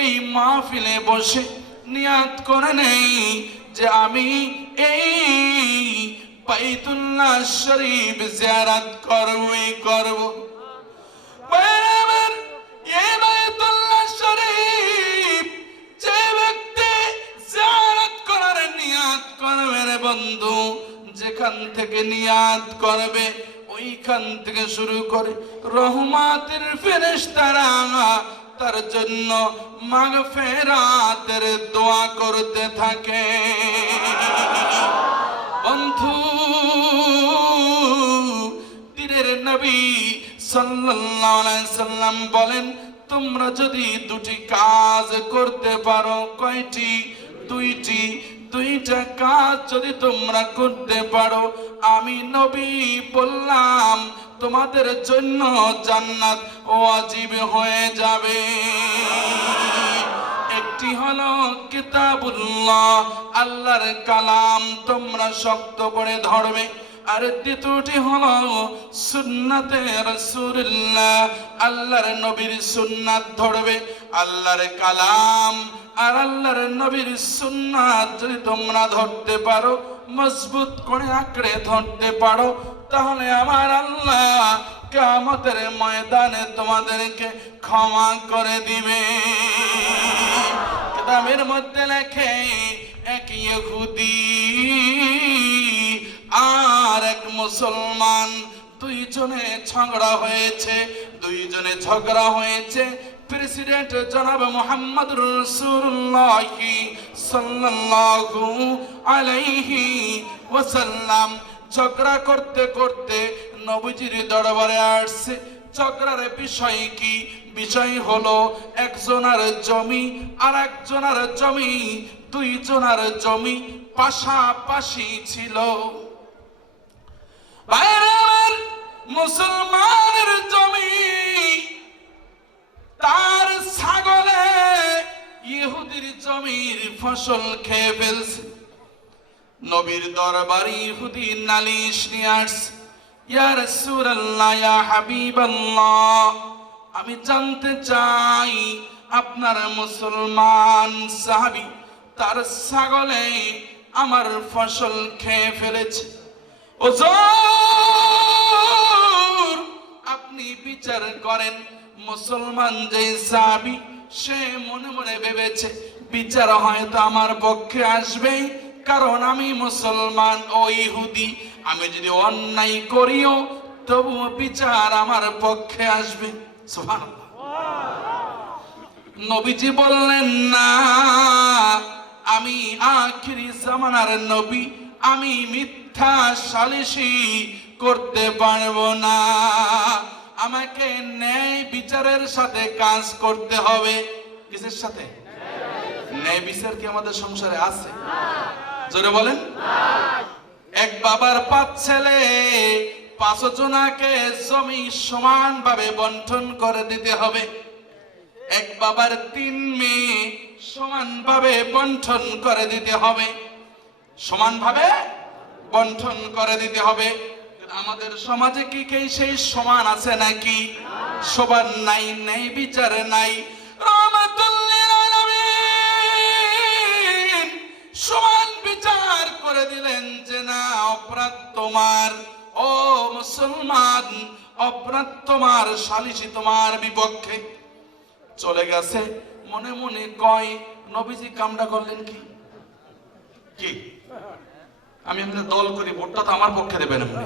এই মাহফিলে বসে নিয়াত করে নেই যে আমি এই বাইতুল্লাহ শরীফ জিয়ারত করব। এই বাইতুল্লাহ শরীফ যে ব্যক্তি জিয়ারত করার নিয়াত করবে রে বন্ধু, যেখান থেকে নিয়াত করবে ওইখান থেকে শুরু করে রহমতের ফেরেশতারা তার জন্য মাগফিরাতের দোয়া করতে থাকে। বন্ধু, পীরের নবী সাল্লাল্লাহু আলাইহি সাল্লাম বলেন, তোমরা যদি দুটি কাজ করতে পারো, কয়টি? দুইটা কাজ যদি তোমরা করতে পারো, আমি নবী বললাম তোমাদের জন্য জান্নাত ওয়াজিব হয়ে যাবে। একটি হলো কিতাবুল্লাহ, আল্লাহর কালাম তোমরা শক্ত করে ধরবে, আর দ্বিতীয়টি হলো সুন্নাতে রাসূলুল্লাহ, আল্লাহর নবীর সুন্নাত ধরবে। আল্লাহর কালাম আর আল্লাহর নবীর সুন্নাত যদি তোমরা ধরতে পারো, মজবুত করে আঁকড়ে ধরতে পারো, তাহলে আমার আল্লাহ কিয়ামতের ময়দানে তোমাদেরকে ক্ষমা করে দিবে। কিতাবের মধ্যে লেখে, এক ইহুদি আর এক মুসলমান দুইজনে ঝগড়া হয়েছে। প্রেসিডেন্ট জনাব মুহাম্মদুর রাসূলুল্লাহ সাল্লাল্লাহু আলাইহি ওয়াসাল্লাম ঝগড়া করতে করতে নবীজির দরবারে আসছে। ঝগড়ার বিষয় কি? বিষয় হলো একজনের জমি আর একজনের জমি, দুইজনের জমি পাশাপাশি ছিল। বাইরের মুসলমানের জমি, তার ছাগলে ইহুদির জমির ফসল খেয়ে ফেলছে। নবীর দরবারে ইহুদি নালিশ নিয়ে আসছে, ইয়া রাসূলুল্লাহ, ইয়া হাবিবাল্লাহ, আমি জানতে চাই আপনার মুসলমান সাহাবী তার ছাগলে আমার ফসল খেয়ে ফেলেছে। হুজুর, আপনি বিচার করেন। মুসলমান যে সাহাবী, সে মনে মনে ভেবেছে বিচার হয়তো আমার পক্ষে আসবে, কারণ আমি মুসলমান ও ইহুদি, আমি যদি অন্যায় করিও তবুও বিচার আমার পক্ষে আসবে। সুবহানাল্লাহ। নবীজি বললেন, না, আমি আখিরি জামানার নবী, আমি মিথ্যা সালিশি করতে পারবো না। আমাকে ন্যায় বিচারের সাথে কাজ করতে হবে। কিসের সাথে? ন্যায় বিচার কি আমাদের সংসারে আছে? জোরে বলেন। এক বাবার 5 ছেলে, 5 জনাকে জমি সমানভাবে বন্টন করে দিতে হবে। এক বাবার 3 মেয়ে, সমানভাবে বন্টন করে দিতে হবে। সমানভাবে বন্টন করে দিতে হবে। আমাদের সমাজে কি কেউ সেই সমান আছে নাকি? সবার নাই, ন্যায় বিচার নাই। রহমাতুল্লিল আলামিন সমান বিচার করে দিলেন যে না, অপরাধ তোমার, ও মুসলমান, অপরাধ তোমার, সালিশি তোমার বিপক্ষে। চলে গেছে, মনে মনে কয়, নবীজি কামটা করলেন কি? আমি আপনাদের দল করি, ভোটটা তো আমার পক্ষে দেবেন আপনি।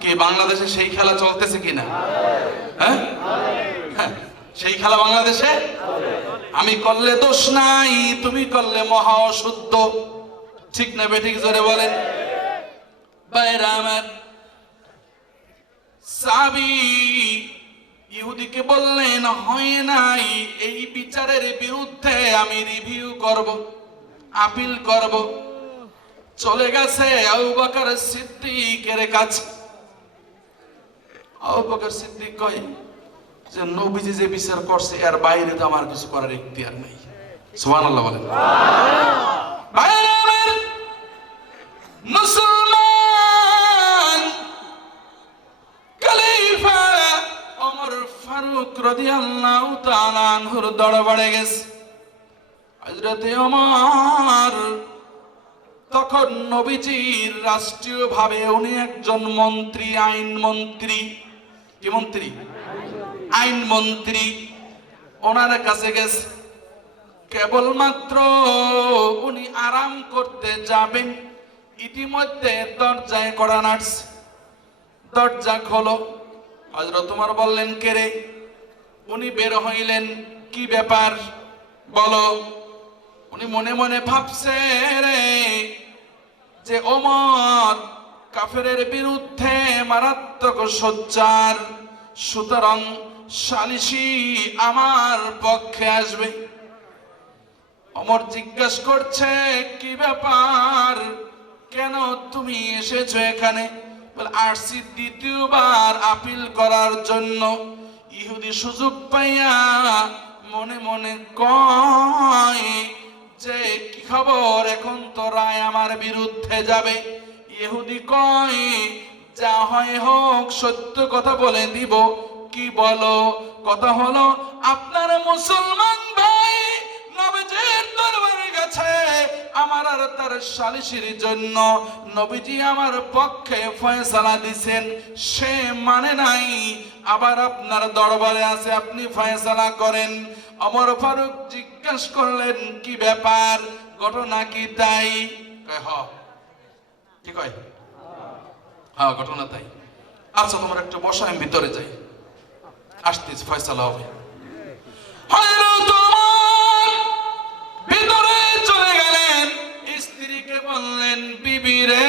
কি বাংলাদেশে সেই খেলা চলতেছে কিনা? হ্যাঁ, সেই খেলা বাংলাদেশে। আমি করলে দোষ নাই, তুমি করলে মহা অশুদ্ধ। ঠিক না বেঠিক? জোরে বলেন। বাইরা আমার সাহাবী ইহুদিকে বললেন, হয় নাই, এই বিচারের বিরুদ্ধে আমি রিভিউ করব, আপিল করব। চলে গেছে আবু বকর সিদ্দিকের কাছে। আবু বকর সিদ্দিক কয় যে নবীজি যে বিচার করছে এর বাইরে তো আমার কিছু করার ইখতিয়ার নাই। সুবহানাল্লাহ বলেন। মুসলমান খলিফা ওমর ফারুক রাদিয়াল্লাহু তাআলা আনহুর দরবারে গেছে। হযরতে ওমর তখন নবীজির রাষ্ট্রীয়ভাবে উনি একজন মন্ত্রী, আইন মন্ত্রী। কি মন্ত্রী? আইন মন্ত্রী। ওনার কাছে গেছে, কেবলমাত্র উনি আরাম করতে যাবেন, ইতিমধ্যে দরজায় কড়া নাড়ছে। দরজা খোলো। হযরত ওমর বললেন, কে রে? উনি বের হইলেন, কি ব্যাপার বলো। উনি মনে মনে ভাবছে রে যে ওমর কাফেরের বিরুদ্ধে মারাত্মক সোচ্চার, সুতরাং সালিশি আমার পক্ষে আসবে। ওমর জিজ্ঞাসা করছে, কি ব্যাপার, কেন তুমি এসেছো এখানে? বলে, আসছি দ্বিতীয়বার আপিল করার জন্য। ইহুদি সুযোগ পাইয়া মনে মনে কয় যে কি খবর, এখন তো রায় আমার বিরুদ্ধে যাবে। ইহুদি কয়, যা হয় হোক, সত্য কথা বলে দিব। কি বলো? কথা হলো, আপনার মুসলমান ভাই নবীজির দরবারে গেছে আমার আর তার সালিশির জন্য। নবীজি আমার পক্ষে ফয়সালা দিছেন, সে মানে নাই, আবার আপনার দরবারে আছে, আপনি ফয়সালা করেন। ওমর ফারুক জিজ্ঞাসা করলেন, কি ব্যাপার, ঘটনা কি তাই? কয়, হ। কি কয়? হ্যাঁ, ঘটনা তাই। আচ্ছা, তোমার একটু বসো, আমি ভিতরে যাই, আসতেছি, ফয়সালা হবে। হযরত ওমর ভিতরে চলে গেলেন, স্ত্রীকে বললেন, বিবি রে,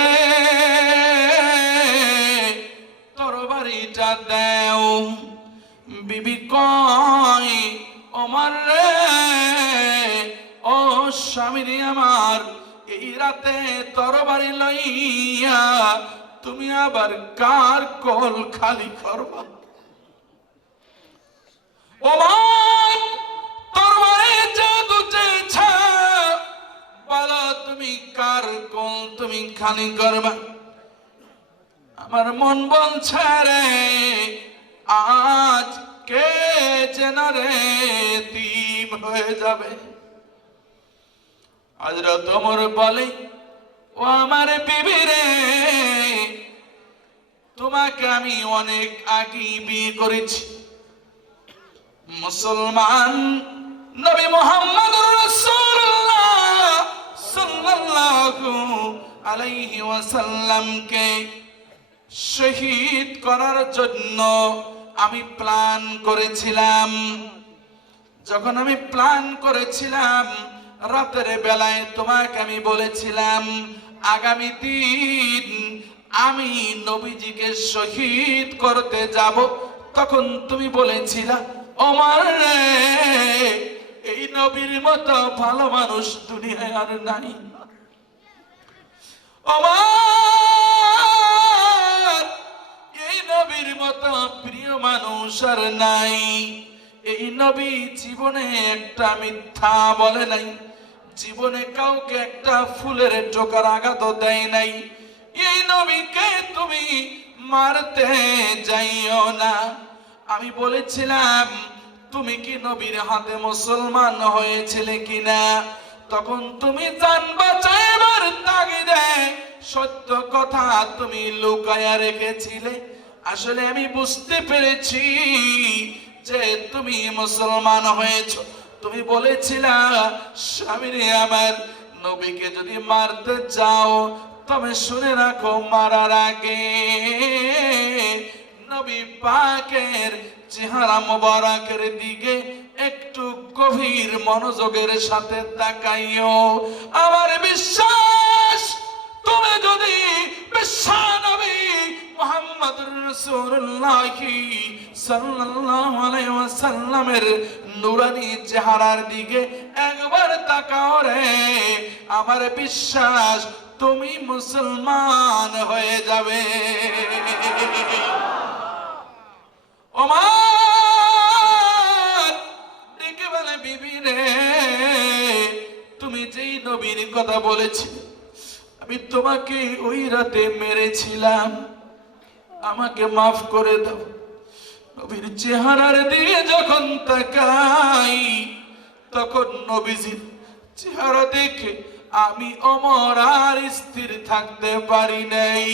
তরবারিটা দাও। বিবি কয়, ওমর রে, ও স্বামী রে আমার, এই রাতে তরবারি লইয়া তুমি আবার কার কোল খালি করবা? ওমর তরবারি জাদু চেয়েছে, বলো তুমি কার কোল তুমি খালি করবা? আমার মন বলছে রে, আজ কে যেন রে এতিম হয়ে যাবে। হযরত ওমর বলে, ও আমার বিবি রে, তোমাকে আমি অনেক আগে বিয়ে করেছি। মুসলমান নবী মুহাম্মদুর রাসূলুল্লাহ সাল্লাল্লাহু আলাইহি ওয়াসাল্লামকে শহীদ করার জন্য আমি প্ল্যান করেছিলাম। যখন আমি প্ল্যান করেছিলাম, রাতের বেলায় তোমাকে আমি বলেছিলাম, আগামী দিন আমি নবীজিকে শহীদ করতে যাব। তখন তুমি বলেছিলা, ওমর রে, এই নবীর মতো ভালো মানুষ দুনিয়ায় আর নাই। ওমর, এই নবীর মতো প্রিয় মানুষ আর নাই। এই নবী জীবনে একটা মিথ্যা বলে নাই, জীবনে কাউকে একটা ফুলের টোকার আঘাত দেয় নাই। এই নবীকে তুমি মারতে যাইও না। আমি বলেছিলাম, তুমি কি নবীর হাতে মুসলমান হয়েছিলে কিনা? তখন তুমি জান বাঁচাইবার তাগিদে সত্য কথা তুমি লুকায়া রেখেছিলে। আসলে আমি বুঝতে পেরেছি যে তুমি মুসলমান হয়েছ। তুমি বলেছিলা, স্বামীরে আমার, নবীকে যদি মারতে চাও তবে শুনে রাখো, মারার আগে নবী পাকের চেহারা মোবারকের দিকে একটু গভীর মনোযোগের সাথে তাকাইও। আমার বিশ্বাস, তুমি যদি বিশ্বনবী মুহাম্মদুর রাসূলুল্লাহ সাল্লাল্লাহু আলাইহি ওয়াসাল্লামের নূরানী চেহারার দিকে একবার তাকাও রে, আমার বিশ্বাস তুমি মুসলমান হয়ে যাবে। ওমর ডেকে বলে, বিবি রে, তুমি যেই নবীর কথা বলেছি, আমি তোমাকে ওই রাতে মেরেছিলাম, আমাকে মাফ করে দাও। নবীর চেহারার দিকে যখন তাকাই, তখন নবীজির চেহারা দেখে আমি ওমর আর স্থির থাকতে পারি নাই।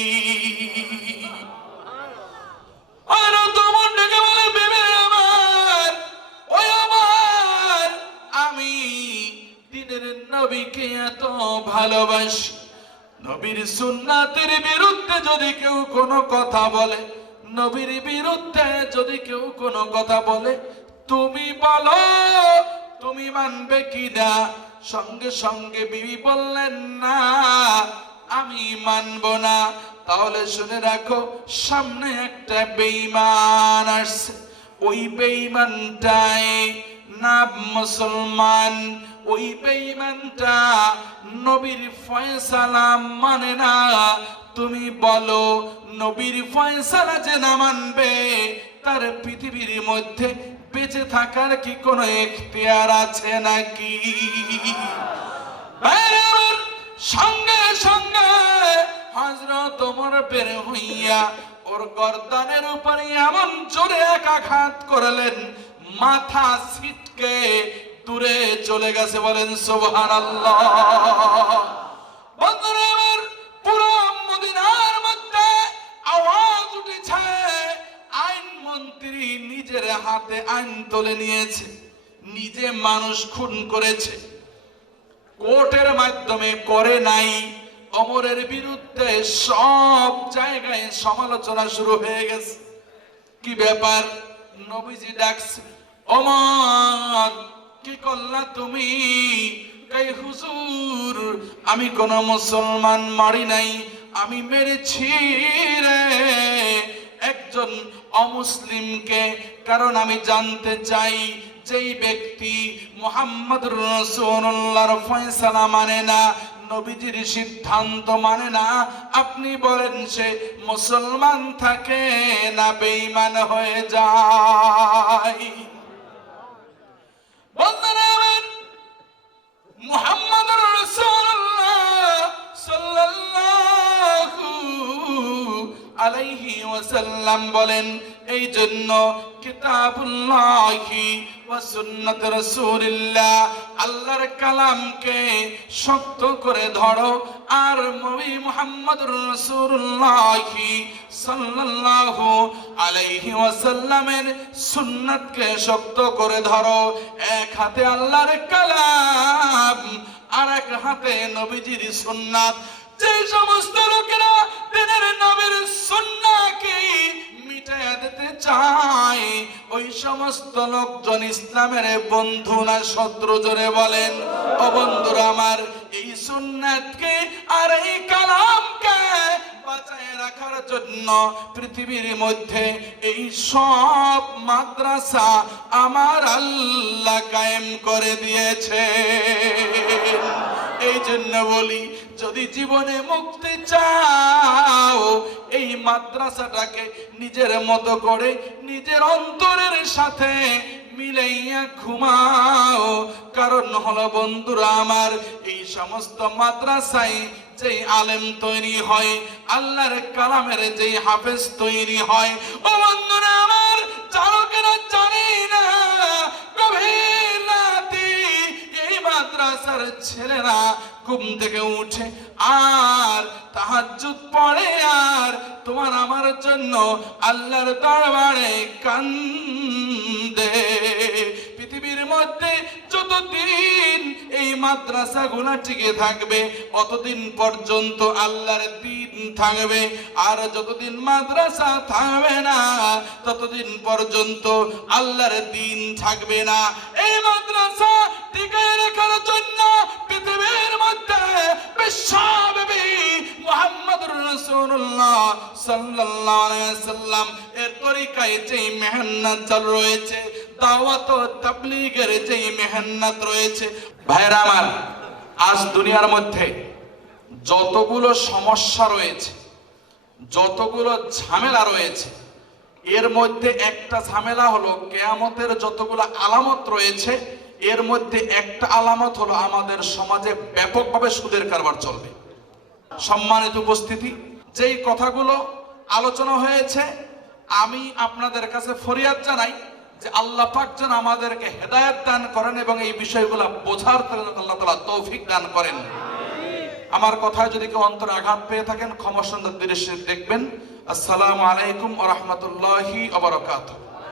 আর তোমার ডেকে বলে, বেবে আমার, ওই আমার, আমি দিনের নবীকে এত ভালোবাসি, নবীর সুন্নাতের বিরুদ্ধে যদি কেউ কোনো কথা বলে, নবীর বিরুদ্ধে যদি কেউ কোনো কথা বলে, তুমি বলো তুমি মানবে কিনা? সঙ্গে সঙ্গে বিবি বললেন, না আমি মানব না। তাহলে শুনে রাখো, সামনে একটা বেঈমান আসছে, ওই বেঈমানটাই নাম মুসলমান, ওই বেঈমানটা নবীর ফয়সালা মানে না। তুমি বলো, নবীর ফয়সালা যে না মানবে, তার পৃথিবীর মধ্যে বেঁচে থাকার কি কোনো এখতিয়ার আছে নাকি? সঙ্গে সঙ্গে হযরত ওমর বের হইয়া ওর গর্দানের উপরে এমন জোরে এক আঘাত করলেন, মাথা ছিটকে দূরে চলে গেছে। বলেন সুবহানাল্লাহ। বন্ধুরা আমার, পুরো মদিনার মধ্যে আওয়াজ উঠেছে, আইনমন্ত্রী নিজের হাতে আইন তুলে নিয়েছে, নিজে মানুষ খুন করেছে, কোর্টের মাধ্যমে করে নাই। ওমরের বিরুদ্ধে সব জায়গায় সমালোচনা শুরু হয়ে গেছে। কি ব্যাপার? নবীজি ডাকছে, ওমর কি করলা তুমি? কই হুজুর, আমি কোন মুসলমান মারি নাই, আমি মেরেছি রে একজন অমুসলিমকে। কারণ আমি জানতে চাই, যেই ব্যক্তি মুহাম্মদুর রাসূলুল্লাহর ফয়সালা মানে না, নবীজির সিদ্ধান্ত মানে না, আপনি বলেন সে মুসলমান থাকে না বেঈমান হয়ে যায়? বন্ধুরা আমার, মুহাম্মদুর রাসূলুল্লাহ সাল্লাল্লাহু আলাইহি ওয়াসাল্লাম বলেন, এই জন্য কিতাবুল্লাহি ওয়া সুন্নাত রাসূলিল্লাহ, আল্লাহর কালামকে শক্ত করে ধরো, আর নবী মুহাম্মদুর রাসূলুল্লাহি সাল্লাল্লাহু আলাইহি ওয়াসাল্লামের সুন্নাতকে শক্ত করে ধরো। এক হাতে আল্লাহর কালাম, আর এক হাতে নবীজির সুন্নাত। যে সমস্ত লোকেরা দিনের নবীর সুন্নাহকে মিটাইয়া দিতে চায়, ওই সমস্ত লোকজন ইসলামের বন্ধু না শত্রু? জোরে বলেন। ও বন্ধুরা আমার, এই সুন্নাতকে আর এই কালামকে বাঁচায় রাখার জন্য পৃথিবীর মধ্যে এই সব মাদ্রাসা আমার আল্লাহ কায়েম করে দিয়েছে। এই জন্য বলি, যদি জীবনে মুক্তি চাও, এই মাদ্রাসাটাকে নিজের মতো করে নিজের অন্তরের সাথে মিলাইয়া ঘুমাও। কারণ হলো বন্ধুরা আমার, এই সমস্ত মাদ্রাসায় যেই আলেম তৈরি হয়, আল্লাহর কালামের যেই হাফেজ তৈরি হয়, ও বন্ধুরা আমার, চালকেরা জানে না, গভীর রাতে এই মাদ্রাসার ছেলেরা ঘুম থেকে উঠে আর তাহাজ্জুদ পড়ে, আর তোমার আমার জন্য আল্লাহর দরবারে কান্দে। পৃথিবীর মধ্যে যতদিন এই মাদ্রাসাগুলো টিকে থাকবে, অতদিন পর্যন্ত আল্লাহর দ্বীন থাকবে। আর যতদিন মাদ্রাসা থাকবে না, ততদিন পর্যন্ত আল্লাহর দ্বীন থাকবে না। এই মাদ্রাসা টিকে রাখার জন্য পৃথিবীর মধ্যে বিশ্বব্যাপী মুহাম্মদুর রাসূলুল্লাহ সাল্লাল্লাহু আলাইহি ওয়াসাল্লাম এর তরিকায় যে মেহনত চালু রয়েছে, দাওয়াত ও তাবলীগের যে মেহনত রয়েছে, ভাইরা আমার, আজ দুনিয়ার মধ্যে যতগুলো সমস্যা রয়েছে, যতগুলো ঝামেলা রয়েছে, এর মধ্যে একটা ঝামেলা হলো কিয়ামতের যতগুলো আলামত রয়েছে, এর মধ্যে একটা আলামত হলো আমাদের সমাজে ব্যাপকভাবে সুদের কারবার চলবে। সম্মানিত উপস্থিতি, যেই কথাগুলো আলোচনা হয়েছে, আমি আপনাদের কাছে ফরিয়াদ জানাই, যে আল্লাহ পাক যেন আমাদেরকে হেদায়েত দান করেন এবং এই বিষয়গুলো বোঝার আল্লাহ তাআলা তৌফিক দান করেন। আমার কথায় যদি কেউ অন্তরে আঘাত পেয়ে থাকেন ক্ষমা সুন্দর দৃষ্টিতে দেখবেন। আসসালামু আলাইকুম ওয়া রাহমাতুল্লাহি ওয়া বারাকাতুহু।